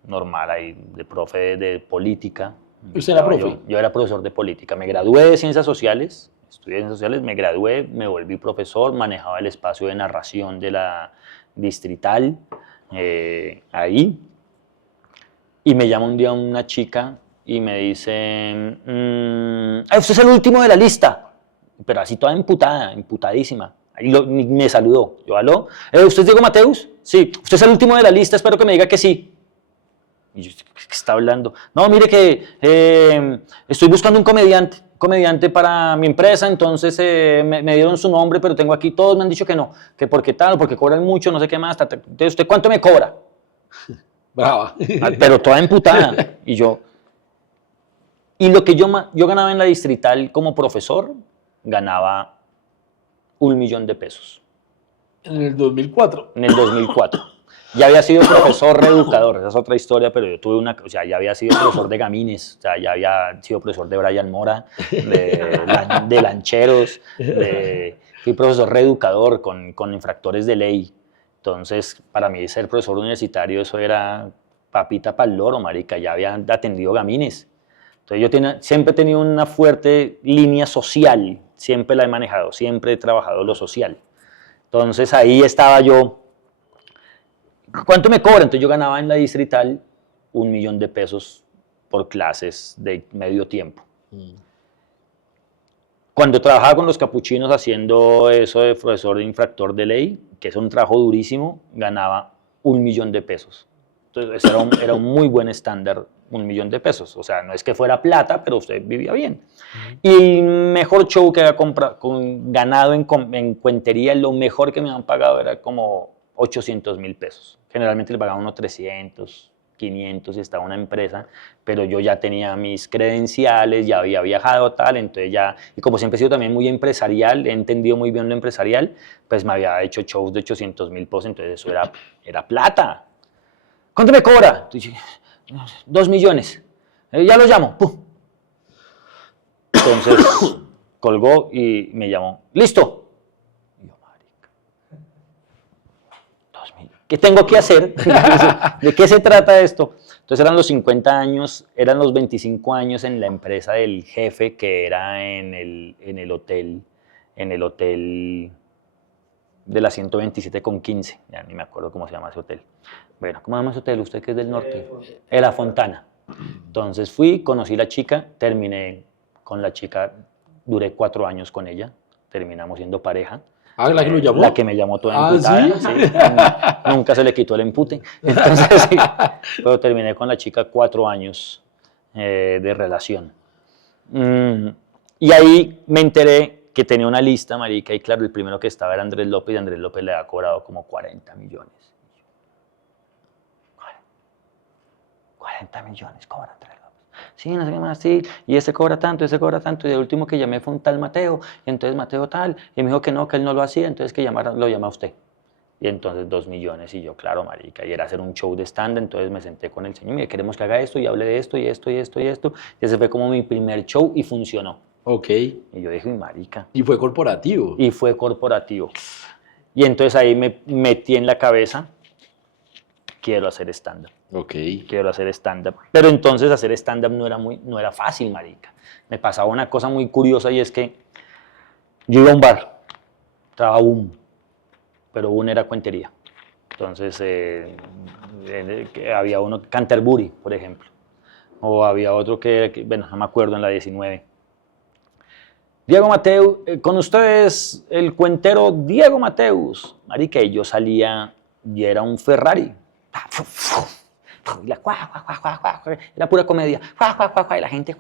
normal ahí, de profe de política. ¿Usted era Estaba profe? yo era profesor de política. Me gradué de Ciencias Sociales, estudié Ciencias Sociales, me gradué, me volví profesor, manejaba el espacio de narración de la distrital, ahí. Y me llama un día una chica y me dice, usted es el último de la lista, pero así toda emputada, emputadísima. Y me saludó, yo, ¿aló? ¿Usted es Diego Mateus? Sí, usted es el último de la lista, espero que me diga que sí. Y yo, ¿qué está hablando? No, mire que estoy buscando un comediante para mi empresa, entonces me dieron su nombre, pero tengo aquí, todos me han dicho que no, que porque tal, porque cobran mucho, no sé qué más, entonces, ¿usted cuánto me cobra? Brava. Pero toda emputada. Y lo que yo ganaba en la distrital como profesor, ganaba 1.000.000 de pesos. En el 2004. En el 2004. Ya había sido profesor reeducador, esa es otra historia, pero yo tuve ya había sido profesor de gamines, o sea, ya había sido profesor de Brian Mora, de lancheros, fui profesor reeducador con infractores de ley. Entonces, para mí ser profesor universitario, eso era papita para el loro, marica, ya había atendido gamines. Entonces, yo siempre he tenido una fuerte línea social, siempre la he manejado, siempre he trabajado lo social. Entonces, ahí estaba yo. ¿Cuánto me cobran? Entonces yo ganaba en la distrital 1.000.000 de pesos por clases de medio tiempo. Cuando trabajaba con los capuchinos haciendo eso de profesor de infractor de ley, que es un trabajo durísimo, ganaba 1.000.000 de pesos. Entonces era un muy buen estándar, 1.000.000 de pesos. O sea, no es que fuera plata, pero usted vivía bien. Y el mejor show que había ganado en cuentería, lo mejor que me habían pagado era como 800.000 pesos. Generalmente le pagaban unos 300, 500 si estaba una empresa, pero yo ya tenía mis credenciales, ya había viajado tal, entonces ya, y como siempre he sido también muy empresarial, he entendido muy bien lo empresarial, pues me había hecho shows de 800.000 pesos, entonces eso era plata. ¿Cuánto me cobra? 2 millones. Ya lo llamo. ¡Pum! Entonces colgó y me llamó. ¿Listo? Y yo, marica. 2.000. ¿Qué tengo que hacer? ¿De qué se trata esto? Entonces eran los 50 años, eran los 25 años en la empresa del jefe que era en el hotel de la 127 con 15. Ya ni me acuerdo cómo se llama ese hotel. Bueno, ¿cómo se llama ese hotel? ¿Usted que es del norte? La Fontana. Entonces fui, conocí a la chica, terminé con la chica, duré 4 años con ella, terminamos siendo pareja. Ah, ¿la que lo llamó? La que me llamó toda emputada. ¿Sí? Sí, nunca se le quitó el empute. Entonces, sí, pero terminé con la chica 4 años de relación. Y ahí me enteré que tenía una lista, marica, y claro, el primero que estaba era Andrés López, y Andrés López le había cobrado como 40 millones. 40 millones cobra Andrés López. Sí, no sé qué más, sí, y ese cobra tanto, y el último que llamé fue un tal Mateo, y entonces Mateo tal, y me dijo que él no lo hacía, entonces que lo llama a usted. Y entonces 2 millones, y yo, claro, marica, y era hacer un show de stand, entonces me senté con el señor, mire, queremos que haga esto, y hable de esto, y esto, y esto, y esto, y ese fue como mi primer show, y funcionó. Ok. Y yo dije, marica. Y fue corporativo. Y fue corporativo. Y entonces ahí me metí en la cabeza, quiero hacer stand-up. Ok. Quiero hacer stand-up. Pero entonces hacer stand-up no era fácil, marica. Me pasaba una cosa muy curiosa y es que yo iba a un bar, trabajaba pero era cuentería. Entonces había uno, Canterbury, por ejemplo. O había otro bueno, no me acuerdo, en la 19. Diego Mateus, con ustedes el cuentero Diego Mateus. Marica, y yo salía y era un Ferrari. Era pura comedia. Y la gente.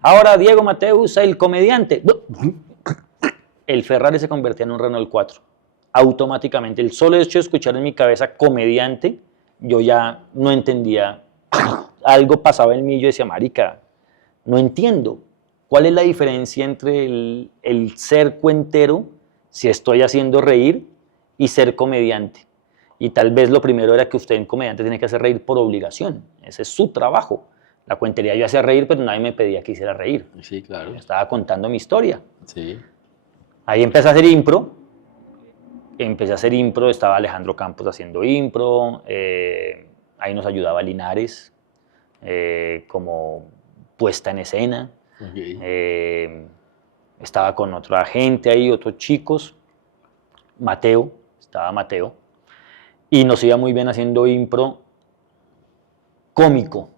Ahora Diego Mateus, el comediante. El Ferrari se convertía en un Renault 4. Automáticamente. El solo hecho de escuchar en mi cabeza comediante, yo ya no entendía. Algo pasaba en mí y yo decía, marica, no entiendo. ¿Cuál es la diferencia entre el ser cuentero, si estoy haciendo reír, y ser comediante. Y tal vez lo primero era que usted en comediante tiene que hacer reír por obligación. Ese es su trabajo. La cuentería yo hacía reír, pero nadie me pedía que hiciera reír. Sí, claro. Yo estaba contando mi historia. Sí. Ahí empecé a hacer impro. Estaba Alejandro Campos haciendo impro. Ahí nos ayudaba Linares como puesta en escena. Ok. Estaba con otra gente ahí, otros chicos. Estaba Mateo. Y nos iba muy bien haciendo impro cómico,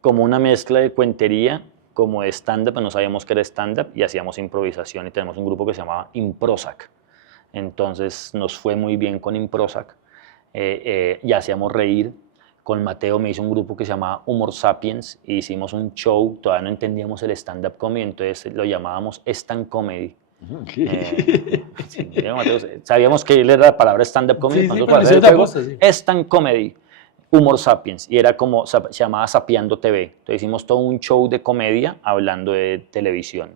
como una mezcla de cuentería, como de stand-up, no sabíamos que era stand-up, y hacíamos improvisación, y tenemos un grupo que se llamaba Improzac. Entonces nos fue muy bien con Improzac, y hacíamos reír. Con Mateo me hizo un grupo que se llamaba Humor Sapiens, y hicimos un show, todavía no entendíamos el stand-up comedy, entonces lo llamábamos stand comedy. Sí, Mateo, sabíamos que él era la palabra stand-up comedy, Sí, nosotros pero para hacer el eso es juego, aposta, sí. stand comedy. Humor Sapiens, y era como, se llamaba Sapeando TV. Entonces hicimos todo un show de comedia hablando de televisión.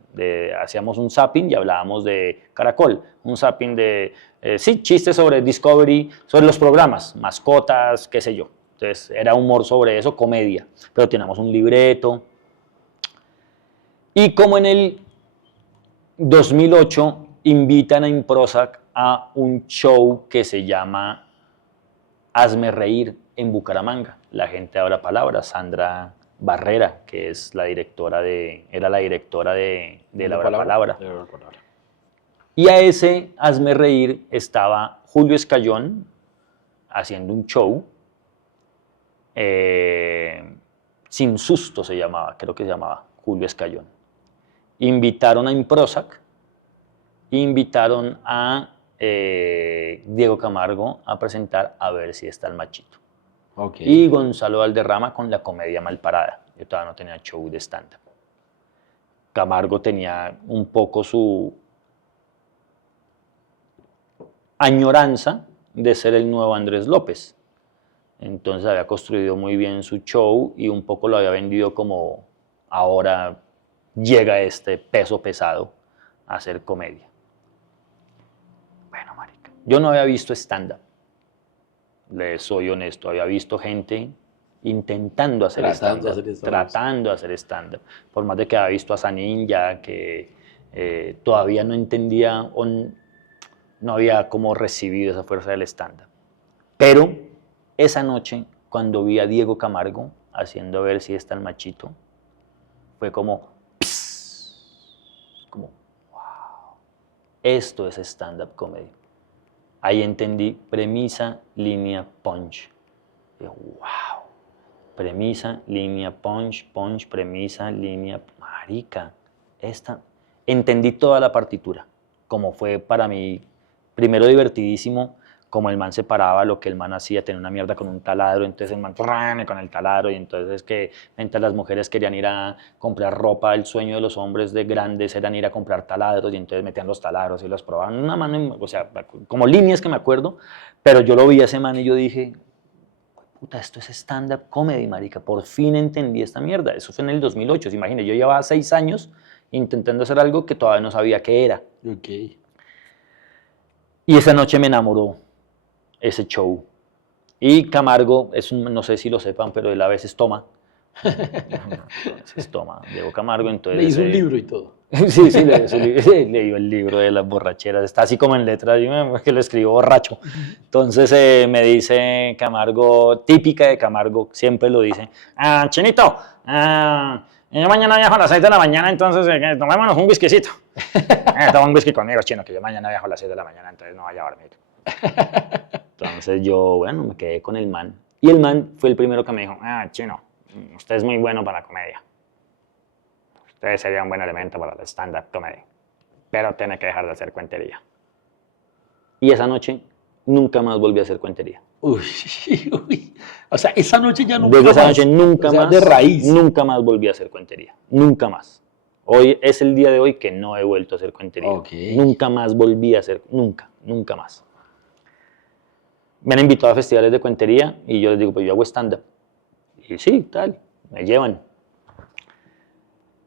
Hacíamos un zapping y hablábamos de Caracol, un zapping de, sí, chistes sobre Discovery, sobre los programas, mascotas, qué sé yo. Entonces era humor sobre eso, comedia, pero teníamos un libreto. Y como en el 2008 invitan a Improzac a un show que se llama Hazme Reír en Bucaramanga. La gente habla palabras. Sandra Barrera, que es era la directora de La Hora Palabra. Y a ese Hazme Reír estaba Julio Escayón haciendo un show. Sin Susto se llamaba, creo que se llamaba Julio Escayón. Invitaron a Improzac, invitaron a Diego Camargo a presentar A ver si está el machito. Okay. Y Gonzalo Valderrama con la comedia Malparada. Yo todavía no tenía show de stand-up. Camargo tenía un poco su añoranza de ser el nuevo Andrés López. Entonces había construido muy bien su show y un poco lo había vendido como ahora llega este peso pesado a hacer comedia. Bueno, marica, yo no había visto stand-up. Les soy honesto, había visto gente intentando hacer tratando de hacer stand-up. Por más de que había visto a Saninja, que todavía no entendía o no había como recibido esa fuerza del stand-up. Pero esa noche, cuando vi a Diego Camargo haciendo A ver si está el machito, fue como, como, wow, esto es stand-up comedy. Ahí entendí premisa, línea, punch. Digo, wow, premisa, línea, punch, punch, premisa, línea, marica. Entendí toda la partitura, como fue para mí, primero divertidísimo, como el man se paraba, lo que el man hacía, tenía una mierda con un taladro, entonces el man con el taladro, y entonces que mientras las mujeres querían ir a comprar ropa, el sueño de los hombres de grandes eran ir a comprar taladros, y entonces metían los taladros y los probaban, una mano, o sea, como líneas que me acuerdo, pero yo lo vi a ese man y yo dije, puta, esto es stand-up comedy, marica, por fin entendí esta mierda. Eso fue en el 2008, imagínate, yo llevaba 6 años intentando hacer algo que todavía no sabía qué era. Okay. Y esa noche me enamoró ese show. Y Camargo, no sé si lo sepan, pero él a veces toma. Diego Camargo, entonces... Le hizo un libro y todo. Sí, leyó el libro de las borracheras. Está así como en letra, que lo escribo borracho. Entonces me dice Camargo, típica de Camargo, siempre lo dice, Chinito, yo mañana viajo a las 6 de la mañana, entonces tomémonos un whiskycito. Toma un whisky conmigo, chino, que yo mañana viajo a las 6 de la mañana, entonces no vaya a dormir. Entonces yo, bueno, me quedé con el man. Y el man fue el primero que me dijo, chino, usted es muy bueno para la comedia. Usted sería un buen elemento para el stand-up comedy. Pero tiene que dejar de hacer cuentería. Y esa noche nunca más volví a hacer cuentería. Uy. O sea, esa noche ya nunca Desde más. esa noche nunca más. De raíz. Nunca más volví a hacer cuentería. Nunca más. Hoy es el día de hoy que no he vuelto a hacer cuentería. Okay. Nunca más volví a hacer, nunca más. Me han invitado a festivales de cuentería y yo les digo, pues yo hago stand-up. Y sí, tal, me llevan.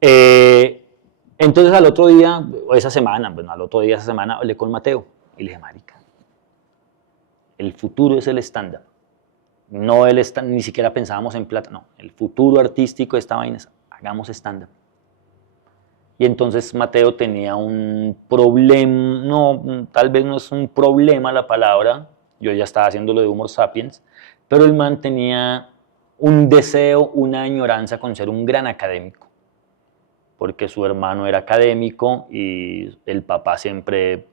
Entonces al otro día, esa semana, hablé con Mateo y le dije, marica, el futuro es el stand-up. No ni siquiera pensábamos en plata, no. El futuro artístico de esta vaina es, hagamos stand-up. Y entonces Mateo tenía un problema, no, tal vez no es un problema la palabra, yo ya estaba haciendo lo de Humor Sapiens, pero el man tenía un deseo, una añoranza con ser un gran académico, porque su hermano era académico y el papá siempre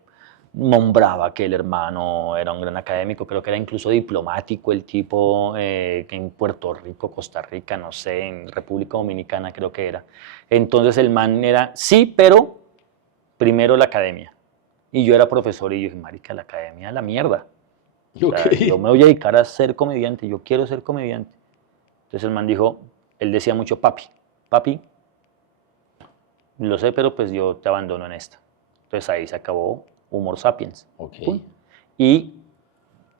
nombraba que el hermano era un gran académico, creo que era incluso diplomático el tipo, que en Puerto Rico, Costa Rica, no sé, en República Dominicana creo que era. Entonces el man era, sí, pero primero la academia. Y yo era profesor y yo dije, marica, la academia es la mierda. O sea, yo me voy a dedicar a ser comediante, yo quiero ser comediante. Entonces el man dijo, él decía mucho, papi, lo sé, pero pues yo te abandono en esta. Entonces ahí se acabó Humor Sapiens. Okay. Y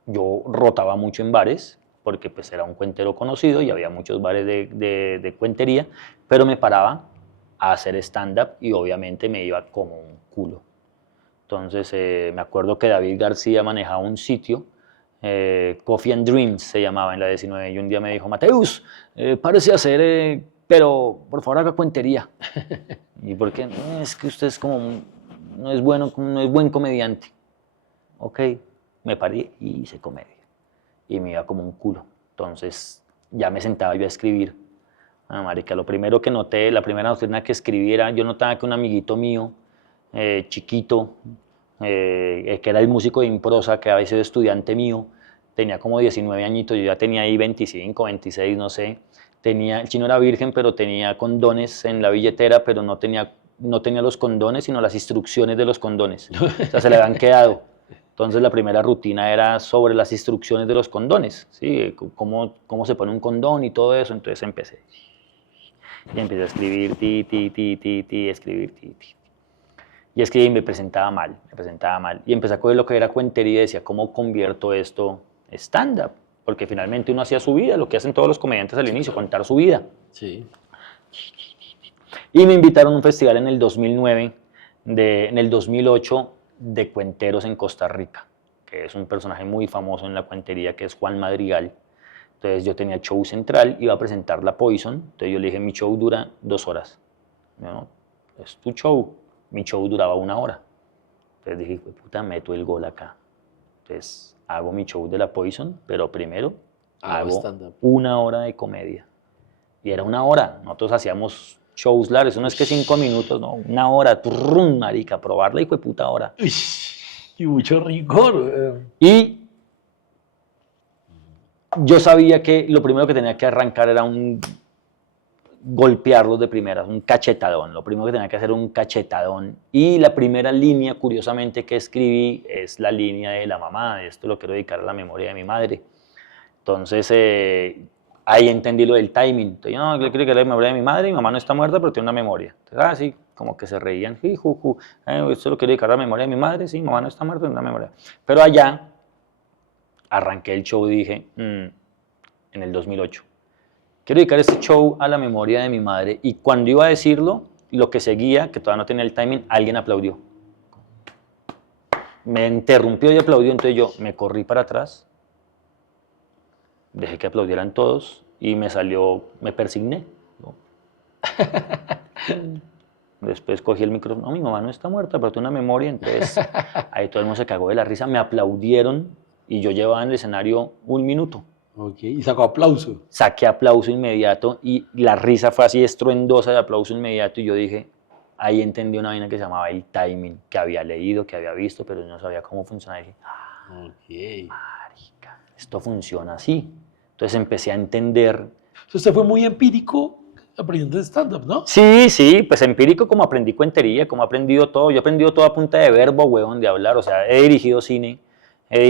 yo rotaba mucho en bares, porque pues era un cuentero conocido y había muchos bares de cuentería, pero me paraba a hacer stand-up y obviamente me iba como un culo. Entonces me acuerdo que David García manejaba un sitio, Coffee and Dreams se llamaba en la 19, y un día me dijo, Mateus, párese a hacer, pero por favor haga cuentería. ¿Y por qué? No, es que usted es como, no es buen comediante. Ok, me paré y hice comedia. Y me iba como un culo. Entonces ya me sentaba yo a escribir. Marica, lo primero que noté, la primera noticia que escribí era, yo notaba que un amiguito mío, chiquito, que era el músico de Improsa, que había sido estudiante mío, tenía como 19 añitos, yo ya tenía ahí 25, 26, no sé. El chino era virgen, pero tenía condones en la billetera, pero no tenía los condones, sino las instrucciones de los condones. O sea, se le habían quedado. Entonces la primera rutina era sobre las instrucciones de los condones, ¿sí? Cómo se pone un condón y todo eso. Entonces empecé. Y empecé a escribir, escribir, Y escribí y me presentaba mal. Y empecé a coger lo que era cuentería y decía, ¿cómo convierto esto en stand-up? Porque finalmente uno hacía su vida, lo que hacen todos los comediantes al inicio, contar su vida. Sí. Y me invitaron a un festival en el 2009, en el 2008, de cuenteros en Costa Rica, que es un personaje muy famoso en la cuentería, que es Juan Madrigal. Entonces yo tenía show central, iba a presentar la Poison, entonces yo le dije, mi show dura 2 horas. No, es tu show. Mi show duraba 1 hora. Entonces dije, puta, meto el gol acá. Entonces hago mi show de la Poison, pero primero hago 1 hora de comedia. Y era 1 hora. Nosotros hacíamos shows largos, eso no es que 5 minutos, no, 1 hora, turrum, marica, probarla y fue puta hora. Y mucho rigor. Y yo sabía que lo primero que tenía que arrancar era golpearlos de primera, un cachetadón. Lo primero que tenía que hacer era un cachetadón. Y la primera línea, curiosamente, que escribí es la línea de la mamá. Esto lo quiero dedicar a la memoria de mi madre. Entonces, ahí entendí lo del timing. Entonces, yo no, yo quiero que la memoria de mi madre, mi mamá no está muerta, pero tiene una memoria. Entonces, sí, como que se reían. Esto lo quiero dedicar a la memoria de mi madre, sí, mi mamá no está muerta, tiene una memoria. Pero allá arranqué el show y dije, en el 2008, quiero dedicar este show a la memoria de mi madre. Y cuando iba a decirlo, lo que seguía, que todavía no tenía el timing, alguien aplaudió. Me interrumpió y aplaudió, entonces yo me corrí para atrás, dejé que aplaudieran todos y me persigné, ¿no? Después cogí el micrófono, no, mi mamá no está muerta, pero tiene una memoria, entonces ahí todo el mundo se cagó de la risa, me aplaudieron y yo llevaba en el escenario 1 minuto. Ok, y sacó aplauso. Saqué aplauso inmediato y la risa fue así estruendosa de aplauso inmediato y yo dije, ahí entendí una vaina que se llamaba el timing, que había leído, que había visto, pero no sabía cómo funcionaba. Y dije, marica, esto funciona así. Entonces empecé a entender. Usted fue muy empírico aprendiendo de stand-up, ¿no? Sí, pues empírico como aprendí cuentería, como he aprendido todo. Yo he aprendido todo a punta de verbo, huevón, de hablar. O sea, he dirigido cine, he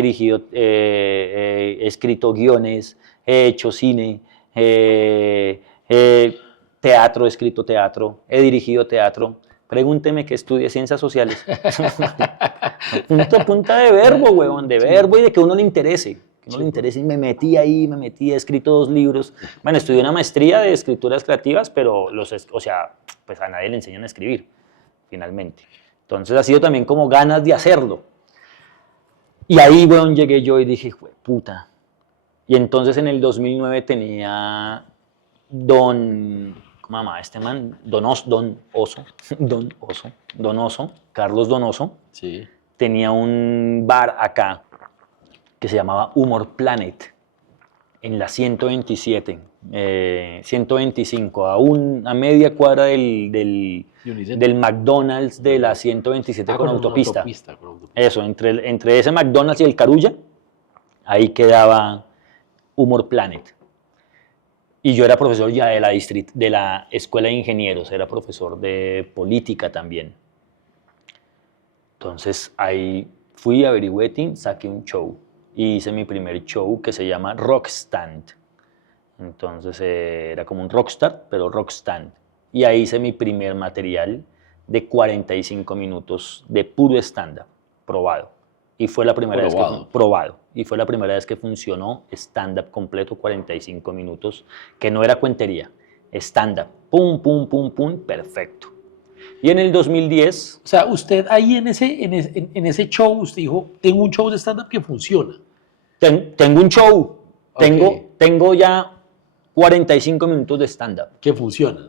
escrito guiones, he hecho cine, teatro, he escrito teatro, he dirigido teatro. Pregúnteme que estudie ciencias sociales. Punta de verbo, huevón, de verbo y de que a uno le interese. Que no le interese, y me metí, he escrito 2 libros. Bueno, estudié una maestría de escrituras creativas, pero pues a nadie le enseñan a escribir, finalmente. Entonces ha sido también como ganas de hacerlo. Y ahí, weón, llegué yo y dije, puta. Y entonces en el 2009 tenía ¿cómo se llama este man? Carlos Donoso, Sí. tenía un bar acá que se llamaba Humor Planet, en la 127, 125, a media cuadra del McDonald's de la 127 con autopista. Con autopista. Eso, entre ese McDonald's y el Carulla, ahí quedaba Humor Planet. Y yo era profesor ya de la Escuela de Ingenieros, era profesor de política también. Entonces ahí fui, averigüé, saqué un show. Y hice mi primer show que se llama Rockstand. Entonces era como un rockstar, pero rockstand. Y ahí hice mi primer material de 45 minutos de puro stand-up, probado. Y fue la primera vez Y fue la primera vez que funcionó stand-up completo, 45 minutos, que no era cuentería, stand-up. Pum, pum, pum, pum, perfecto. Y en el 2010... O sea, usted ahí en ese show, usted dijo, tengo un show de stand-up que funciona. Tengo un show, Okay. tengo ya 45 minutos de stand-up. Que funciona.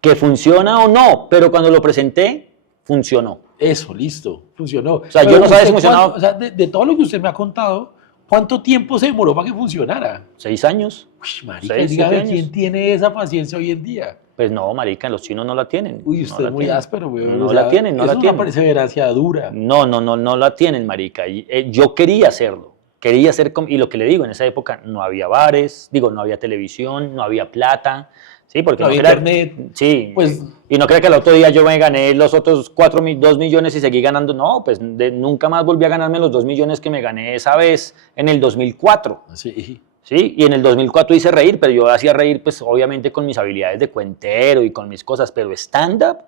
Que funciona o no, pero cuando lo presenté, funcionó. Eso, listo, funcionó. O sea, Pero yo no sabía si funcionaba. O sea, de todo lo que usted me ha contado, ¿cuánto tiempo se demoró para que funcionara? 6 años. Uy, marica, 6, 7 dígame, años. ¿quién tiene esa paciencia hoy en día? Pues no, marica, los chinos no la tienen. Uy, usted no es muy áspero, güey. No la tienen, no la tienen. Es una perseverancia dura. No la tienen, marica. Yo quería hacerlo. Quería hacer, y lo que le digo, en esa época no había bares, no había televisión, no había plata. Sí, porque no había internet. Sí, pues, y no creo que el otro día yo me gané los otros 2 millones y seguí ganando. No, pues nunca más volví a ganarme los 2 millones que me gané esa vez en el 2004. Sí. Sí, y en el 2004 hice reír, pero yo hacía reír, pues obviamente con mis habilidades de cuentero y con mis cosas, pero stand-up,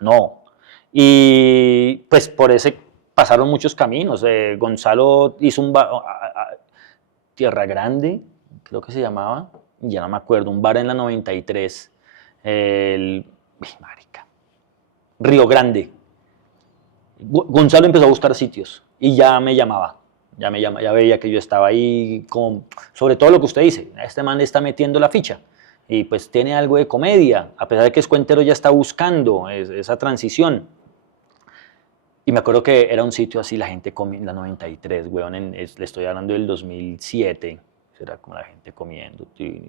no. Y pues por ese pasaron muchos caminos. Gonzalo hizo un bar, Tierra Grande, creo que se llamaba, ya no me acuerdo, un bar en la 93, marica, Río Grande. Gonzalo empezó a buscar sitios y ya me llamaba. Ya veía que yo estaba ahí, sobre todo lo que usted dice, este man le está metiendo la ficha y pues tiene algo de comedia, a pesar de que es cuentero ya está buscando esa transición. Y me acuerdo que era un sitio así, la gente comía en la 93, weón, le estoy hablando del 2007, era como la gente comiendo,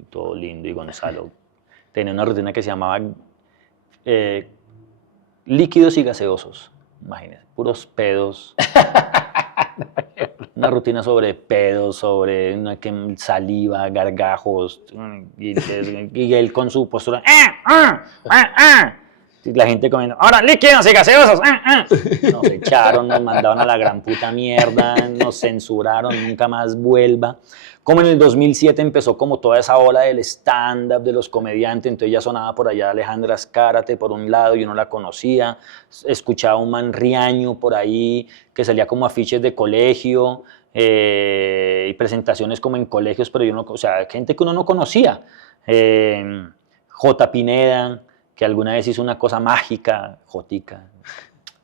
todo lindo, y Gonzalo tenía una rutina que se llamaba líquidos y gaseosos, imagínense, puros pedos. Una rutina sobre pedos, sobre saliva, gargajos, y él con su postura, la gente comiendo, ahora líquidos y gaseosos, Nos echaron, nos mandaron a la gran puta mierda, nos censuraron, nunca más vuelva. Como en el 2007 empezó como toda esa ola del stand-up, de los comediantes, entonces ya sonaba por allá Alejandra Azcárate por un lado, yo no la conocía, escuchaba un man Riaño por ahí, que salía como afiches de colegio, y presentaciones como en colegios, pero yo no, o sea, gente que uno no conocía. J. Pineda, que alguna vez hizo una cosa mágica, Jotica,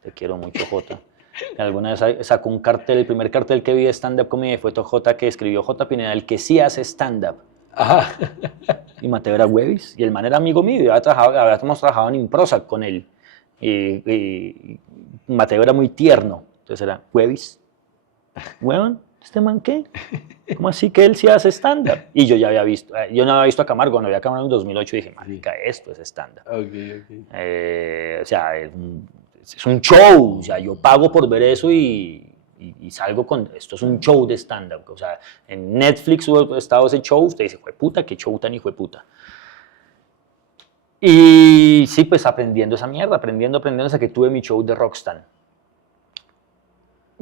te quiero mucho, Jota. Alguna vez sacó un cartel, el primer cartel que vi de stand-up comedy fue J, que escribió J. Pineda, el que sí hace stand-up. Ajá. Y Mateo era Huevis, y el man era amigo mío, habíamos trabajado en Improsac con él. Y Mateo era muy tierno, entonces era Huevis. Weón, ¿este man qué? ¿Cómo así que él sí hace stand-up? Y yo no había visto a Camargo, cuando vi a Camargo en 2008 dije, marica, esto es stand-up. Okay. O sea, es un show, o sea, yo pago por ver eso y salgo con, esto es un show de stand-up. O sea, en Netflix ha estado ese show, usted dice, jueputa, qué show tan hijueputa. Y sí, pues aprendiendo esa mierda, aprendiendo hasta que tuve mi show de Rockstand.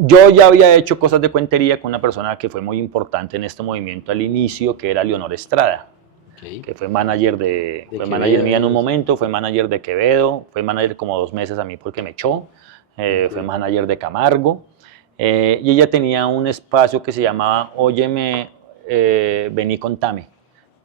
Yo ya había hecho cosas de cuentería con una persona que fue muy importante en este movimiento al inicio, que era Leonor Estrada, que fue manager manager mía en un momento, fue manager de Quevedo, fue manager como 2 meses a mí porque me echó, fue manager de Camargo, y ella tenía un espacio que se llamaba Óyeme, ven y contame,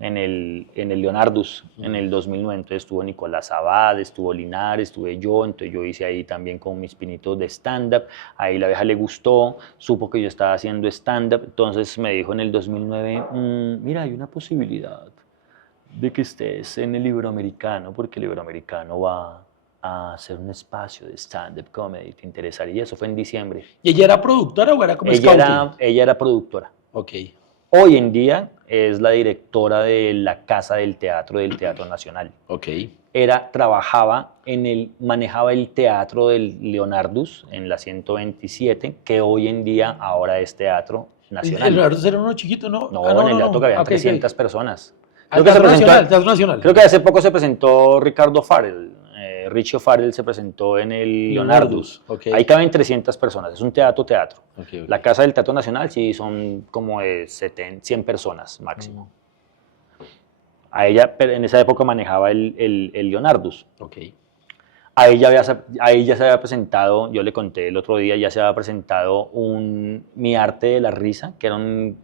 en el Leonardus en el 2009. Entonces estuvo Nicolás Abad, estuvo Linares, estuve yo, entonces yo hice ahí también con mis pinitos de stand-up. Ahí la vieja le gustó, supo que yo estaba haciendo stand-up, entonces me dijo en el 2009, mira, hay una posibilidad de que estés en el Iberoamericano, porque el Iberoamericano va a hacer un espacio de stand-up comedy, ¿te interesaría? Eso fue en diciembre. ¿Y ella era productora o era como Ella scouting? ella era productora. Ok, Hoy en día es la directora de la Casa del Teatro Nacional. ok. Manejaba el teatro del Leonardus en la 127, que hoy en día ahora es Teatro El Nacional. Leonardo era uno chiquito, ¿no? No, Ah, no, en el no, teatro no. cabían Ok, 300 ok. personas. Ah, Teatro Nacional, Teatro Nacional. Creo que hace poco se presentó Ricardo Farrell. Richie Farrell se presentó en el Leonardus. Ok. Ahí caben 300 personas. Es un teatro. Ok, ok. La Casa del Teatro Nacional sí son como de 100 personas máximo. A ella en esa época manejaba el Leonardus. Ok. Ahí ya se había presentado, yo le conté el otro día, ya se había presentado Mi Arte de la Risa, que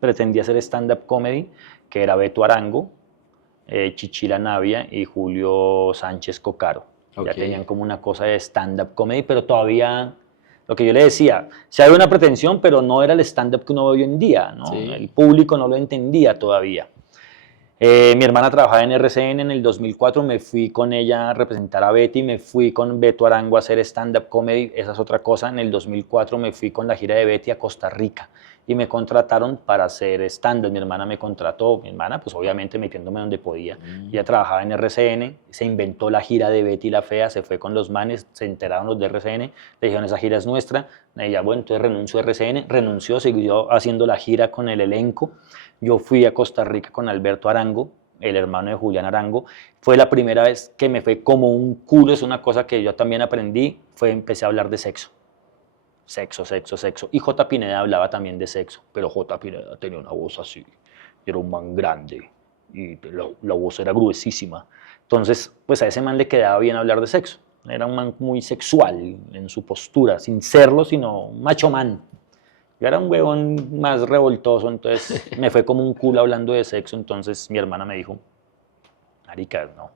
pretendía ser stand-up comedy, que era Beto Arango, Chichila Navia y Julio Sánchez Cocaro. Ok. Ya tenían como una cosa de stand-up comedy, pero todavía, lo que yo le decía, se había una pretensión, pero no era el stand-up que uno ve hoy en día, ¿no? Sí. El público no lo entendía todavía. Mi hermana trabajaba en RCN en el 2004, me fui con ella a representar a Betty, me fui con Beto Arango a hacer stand-up comedy, esa es otra cosa. En el 2004 me fui con la gira de Betty a Costa Rica y me contrataron para hacer stand-up. Mi hermana me contrató, mi hermana pues obviamente metiéndome donde podía. Ella trabajaba en RCN, se inventó la gira de Betty la Fea, se fue con los manes, se enteraron los de RCN, le dijeron esa gira es nuestra. Ella, bueno, entonces renunció a RCN, renunció, siguió haciendo la gira con el elenco. Yo fui a Costa Rica con Alberto Arango, el hermano de Julián Arango. Fue la primera vez que me fue como un culo, es una cosa que yo también aprendí, empecé a hablar de sexo. Sexo, sexo, sexo. Y J. Pineda hablaba también de sexo, pero J. Pineda tenía una voz así, era un man grande y la voz era gruesísima. Entonces, pues a ese man le quedaba bien hablar de sexo. Era un man muy sexual en su postura, sin serlo, sino un macho man. Yo era un huevón más revoltoso, entonces me fue como un culo hablando de sexo. Entonces mi hermana me dijo, marica, no,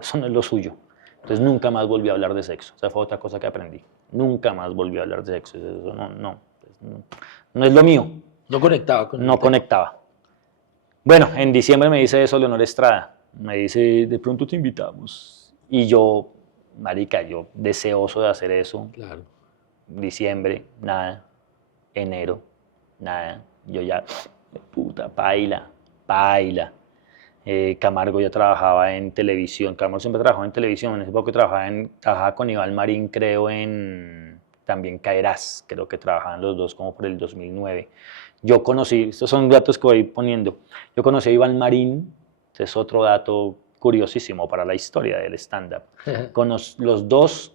eso no es lo suyo. Entonces nunca más volví a hablar de sexo. Esa fue otra cosa que aprendí. Nunca más volví a hablar de sexo. Eso no es lo mío. No conectaba con No conectaba. Bueno, en diciembre me dice eso Leonor Estrada. Me dice, de pronto te invitamos. Y yo, marica, yo deseoso de hacer eso. Claro. Diciembre, nada. Enero, nada. Yo ya, puta, paila. Camargo ya trabajaba en televisión. Camargo siempre trabajaba en televisión. En ese época trabajaba con Iván Marín, creo, también Caerás. Creo que trabajaban los dos como por el 2009. Yo conocí, estos son datos que voy poniendo. Yo conocí a Iván Marín, este es otro dato curiosísimo para la historia del stand-up. Los dos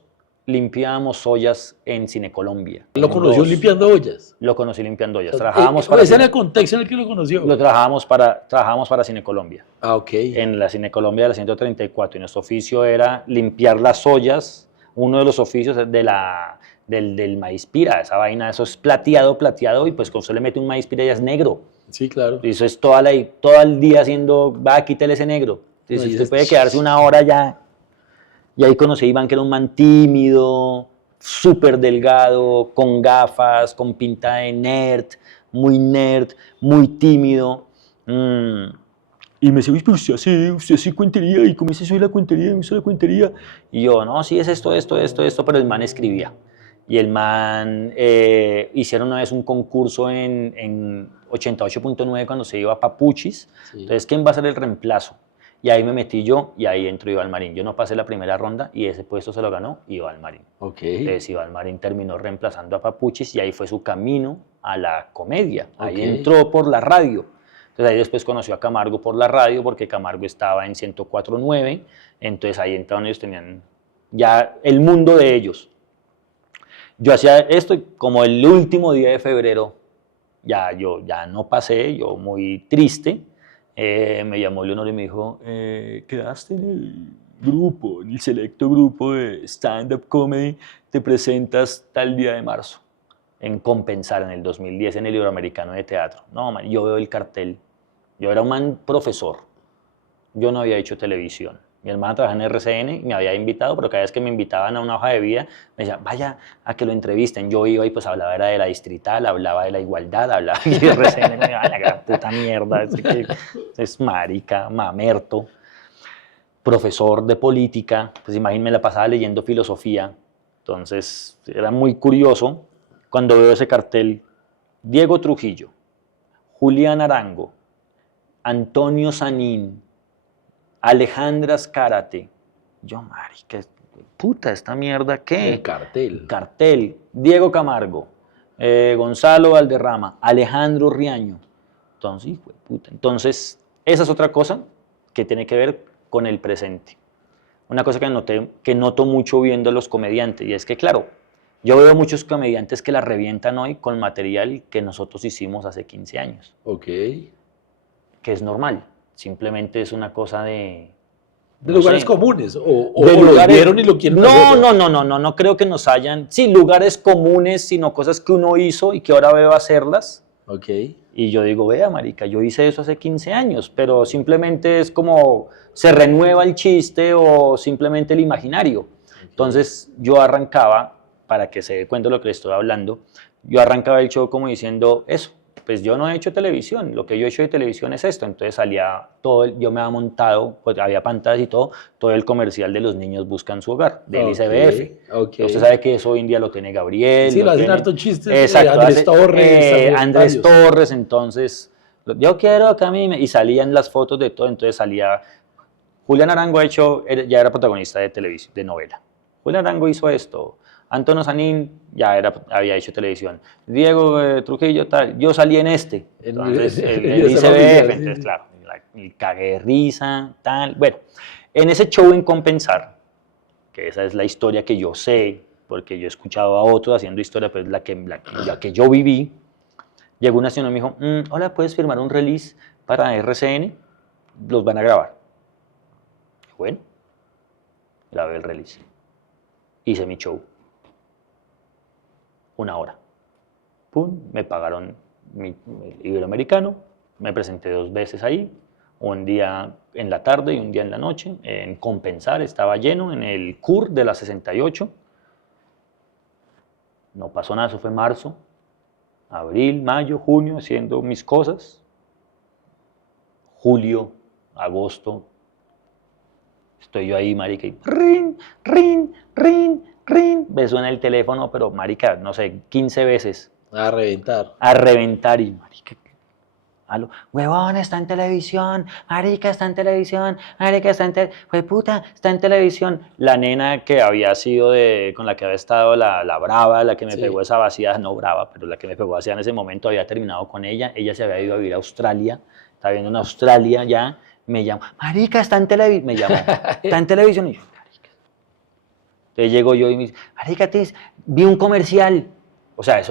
limpiábamos ollas en Cine Colombia. ¿Lo conoció limpiando ollas? Lo conocí limpiando ollas. ¿Ese era el contexto en el que lo conoció? Trabajábamos para Cine Colombia. Ah, ok. En la Cine Colombia de la 134. Y nuestro oficio era limpiar las ollas. Uno de los oficios del maíz pira. Esa vaina, eso es plateado. Y pues cuando usted le mete un maíz pira ya es negro. Sí, claro. Y eso es todo el día haciendo, quítale ese negro. Entonces, usted puede quedarse una hora ya. Y ahí conocí a Iván, que era un man tímido, súper delgado, con gafas, con pinta de nerd, muy tímido. Y me decía, uy, pero usted hace cuentería, y cómo es eso de la cuentería, me gusta la cuentería. Y yo, no, sí, es esto, pero el man escribía. Y el man, hicieron una vez un concurso en 88.9 cuando se iba a Papuchis. Sí. Entonces, ¿quién va a ser el reemplazo? Y ahí me metí yo y ahí entró Iván Marín. Yo no pasé la primera ronda y ese puesto se lo ganó Iván Marín. Okay. Entonces Iván Marín terminó reemplazando a Papuchis y ahí fue su camino a la comedia. Ahí entró por la radio. Entonces ahí después conoció a Camargo por la radio porque Camargo estaba en 104.9. Entonces ahí entraron, ellos tenían ya el mundo de ellos. Yo hacía esto y como el último día de febrero, yo ya no pasé, yo muy triste. Me llamó Leonor y me dijo, quedaste en el grupo, en el selecto grupo de stand-up comedy, te presentas tal día de marzo, en Compensar, en el 2010, en el Iberoamericano de Teatro. No, man, yo veo el cartel Yo era un man profesor. Yo no había hecho televisión. Mi hermana trabajaba en RCN y me había invitado, pero cada vez que me invitaban a una hoja de vida, me decían, vaya a que lo entrevisten. Yo iba y pues hablaba era de la distrital, hablaba de la igualdad, hablaba de RCN. Me decía, la gran puta mierda, es marica, mamerto. Profesor de política, pues imagínate, me la pasaba leyendo filosofía. Entonces era muy curioso cuando veo ese cartel. Diego Trujillo, Julián Arango, Antonio Sanín, Alejandra Azcárate. Yo, marica, puta, esta mierda, ¿qué? El cartel. Cartel. Diego Camargo, Gonzalo Valderrama, Alejandro Riaño. Entonces, hijo de puta. Entonces, esa es otra cosa que tiene que ver con el presente. Una cosa que noto mucho viendo a los comediantes, y es que, claro, yo veo muchos comediantes que la revientan hoy con material que nosotros hicimos hace 15 años. Ok. Que es normal. Simplemente es una cosa de... De no lugares sé, comunes. O de lo lugares- vieron y lo quieren no, hacer. no creo que nos hayan... Sí, lugares comunes, sino cosas que uno hizo y que ahora veo hacerlas. Ok. Y yo digo, vea, marica, yo hice eso hace 15 años, pero simplemente es como se renueva el chiste o simplemente el imaginario. Entonces yo arrancaba, para que se dé cuenta de lo que le estoy hablando, yo arrancaba el show como diciendo eso, pues yo no he hecho televisión, lo que yo he hecho de televisión es esto. Entonces salía yo me había montado, pues había pantallas y todo el comercial de Los niños buscan su hogar, del ICBF. Ok. Usted sabe que eso hoy en día lo tiene Gabriel. Sí, lo hacen tiene- harto chistes. Exacto, Andrés Torres. también, Andrés varios. Torres, entonces, yo quiero que a mí y salían las fotos de todo, entonces salía, Julián Arango ya era protagonista de televisión, de novela. Julián Arango hizo esto, Antonio Sanín había hecho televisión, Diego Trujillo tal, yo salí en este, entonces el esa ICBF, familia, sí, entonces sí. claro, el cague de risa, tal, bueno, en ese show en Compensar, que esa es la historia que yo sé, porque yo he escuchado a otros haciendo historia, pero es la que yo viví. Llegó una señora y me dijo, hola, ¿puedes firmar un release para RCN? Los van a grabar. Bueno, grabé el release. Hice mi show. 1 hora. Pum, me pagaron mi iberoamericano, me presenté 2 veces ahí, un día en la tarde y un día en la noche, en Compensar, estaba lleno, en el CUR de la 68. No pasó nada, eso fue marzo, abril, mayo, junio, haciendo mis cosas. Julio, agosto, estoy yo ahí, marica, y rin, rin, rin, rin, me suena el teléfono, pero marica, no sé, 15 veces, A reventar. a reventar y marica, aló, huevón, está en televisión, marica, está en televisión, marica, puta, está en televisión. La nena que había sido con la que había estado la brava, la que me Sí. pegó esa vacía, no brava, pero la que me pegó vacía en ese momento, había terminado con ella se había ido a vivir a Australia, estaba viviendo en Australia ya, me llamó, marica, está en televisión, me llamó, está en televisión, y yo, marica. Entonces llego yo y me dice, marica, vi un comercial. O sea,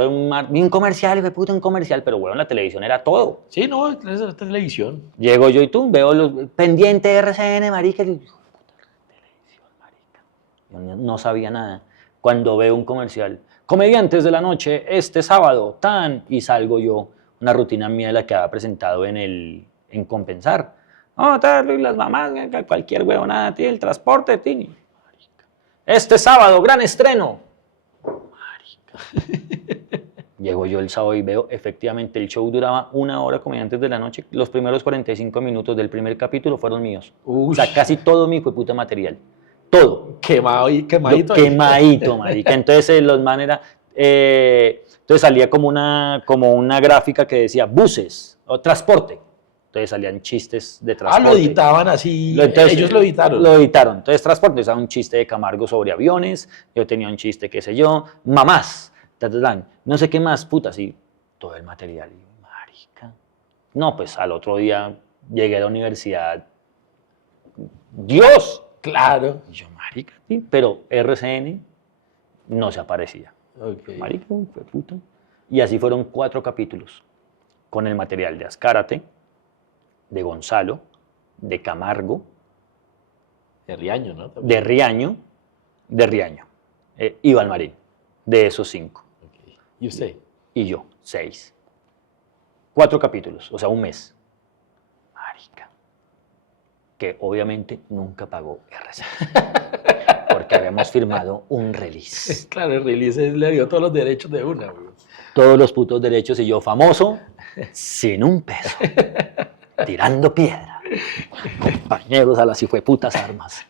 vi un comercial, fue puta un comercial, pero bueno, la televisión era todo. Sí, no, es televisión. Llego yo y tú, veo los pendientes de RCN, marica. Y yo, hijo de puta, televisión, marica. Yo no sabía nada. Cuando veo un comercial, comediantes de la noche, este sábado, y salgo yo, una rutina mía de la que había presentado en Compensar. No, tal, las mamás, cualquier huevonada, el transporte, marica. Este sábado, gran estreno. Llego yo el sábado y veo, efectivamente, el show duraba 1 hora, comediantes de la noche. Los primeros 45 minutos del primer capítulo fueron míos. O sea, casi todo mi puta material. Todo. Quemadito. Quemadito, marica. Entonces los man era... entonces salía como una gráfica que decía buses o transporte. Entonces salían chistes de transporte. Lo editaban así. Entonces, ellos lo editaron. Lo editaron. Entonces transporte. Estaba un chiste de Camargo sobre aviones. Yo tenía un chiste, qué sé yo. Mamás. No sé qué más, puta, sí, todo el material, marica. No, pues al otro día llegué a la universidad, ¡Dios! Claro. Y yo, marica, sí, pero RCN no se aparecía. Okay. Marica, fue puta. Y así fueron 4 capítulos, con el material de Azcárate, de Gonzalo, de Camargo, De Riaño, ¿no? de Riaño, Iván Marín, de esos 5. Okay. ¿Y usted? Y yo, 6. 4 capítulos, o sea, un mes. que obviamente nunca pagó RCA, porque habíamos firmado un release. Claro, el release le dio todos los derechos de una, güey. Todos los putos derechos y yo famoso, sin un peso, tirando piedra. Compañeros a las hijueputas armas.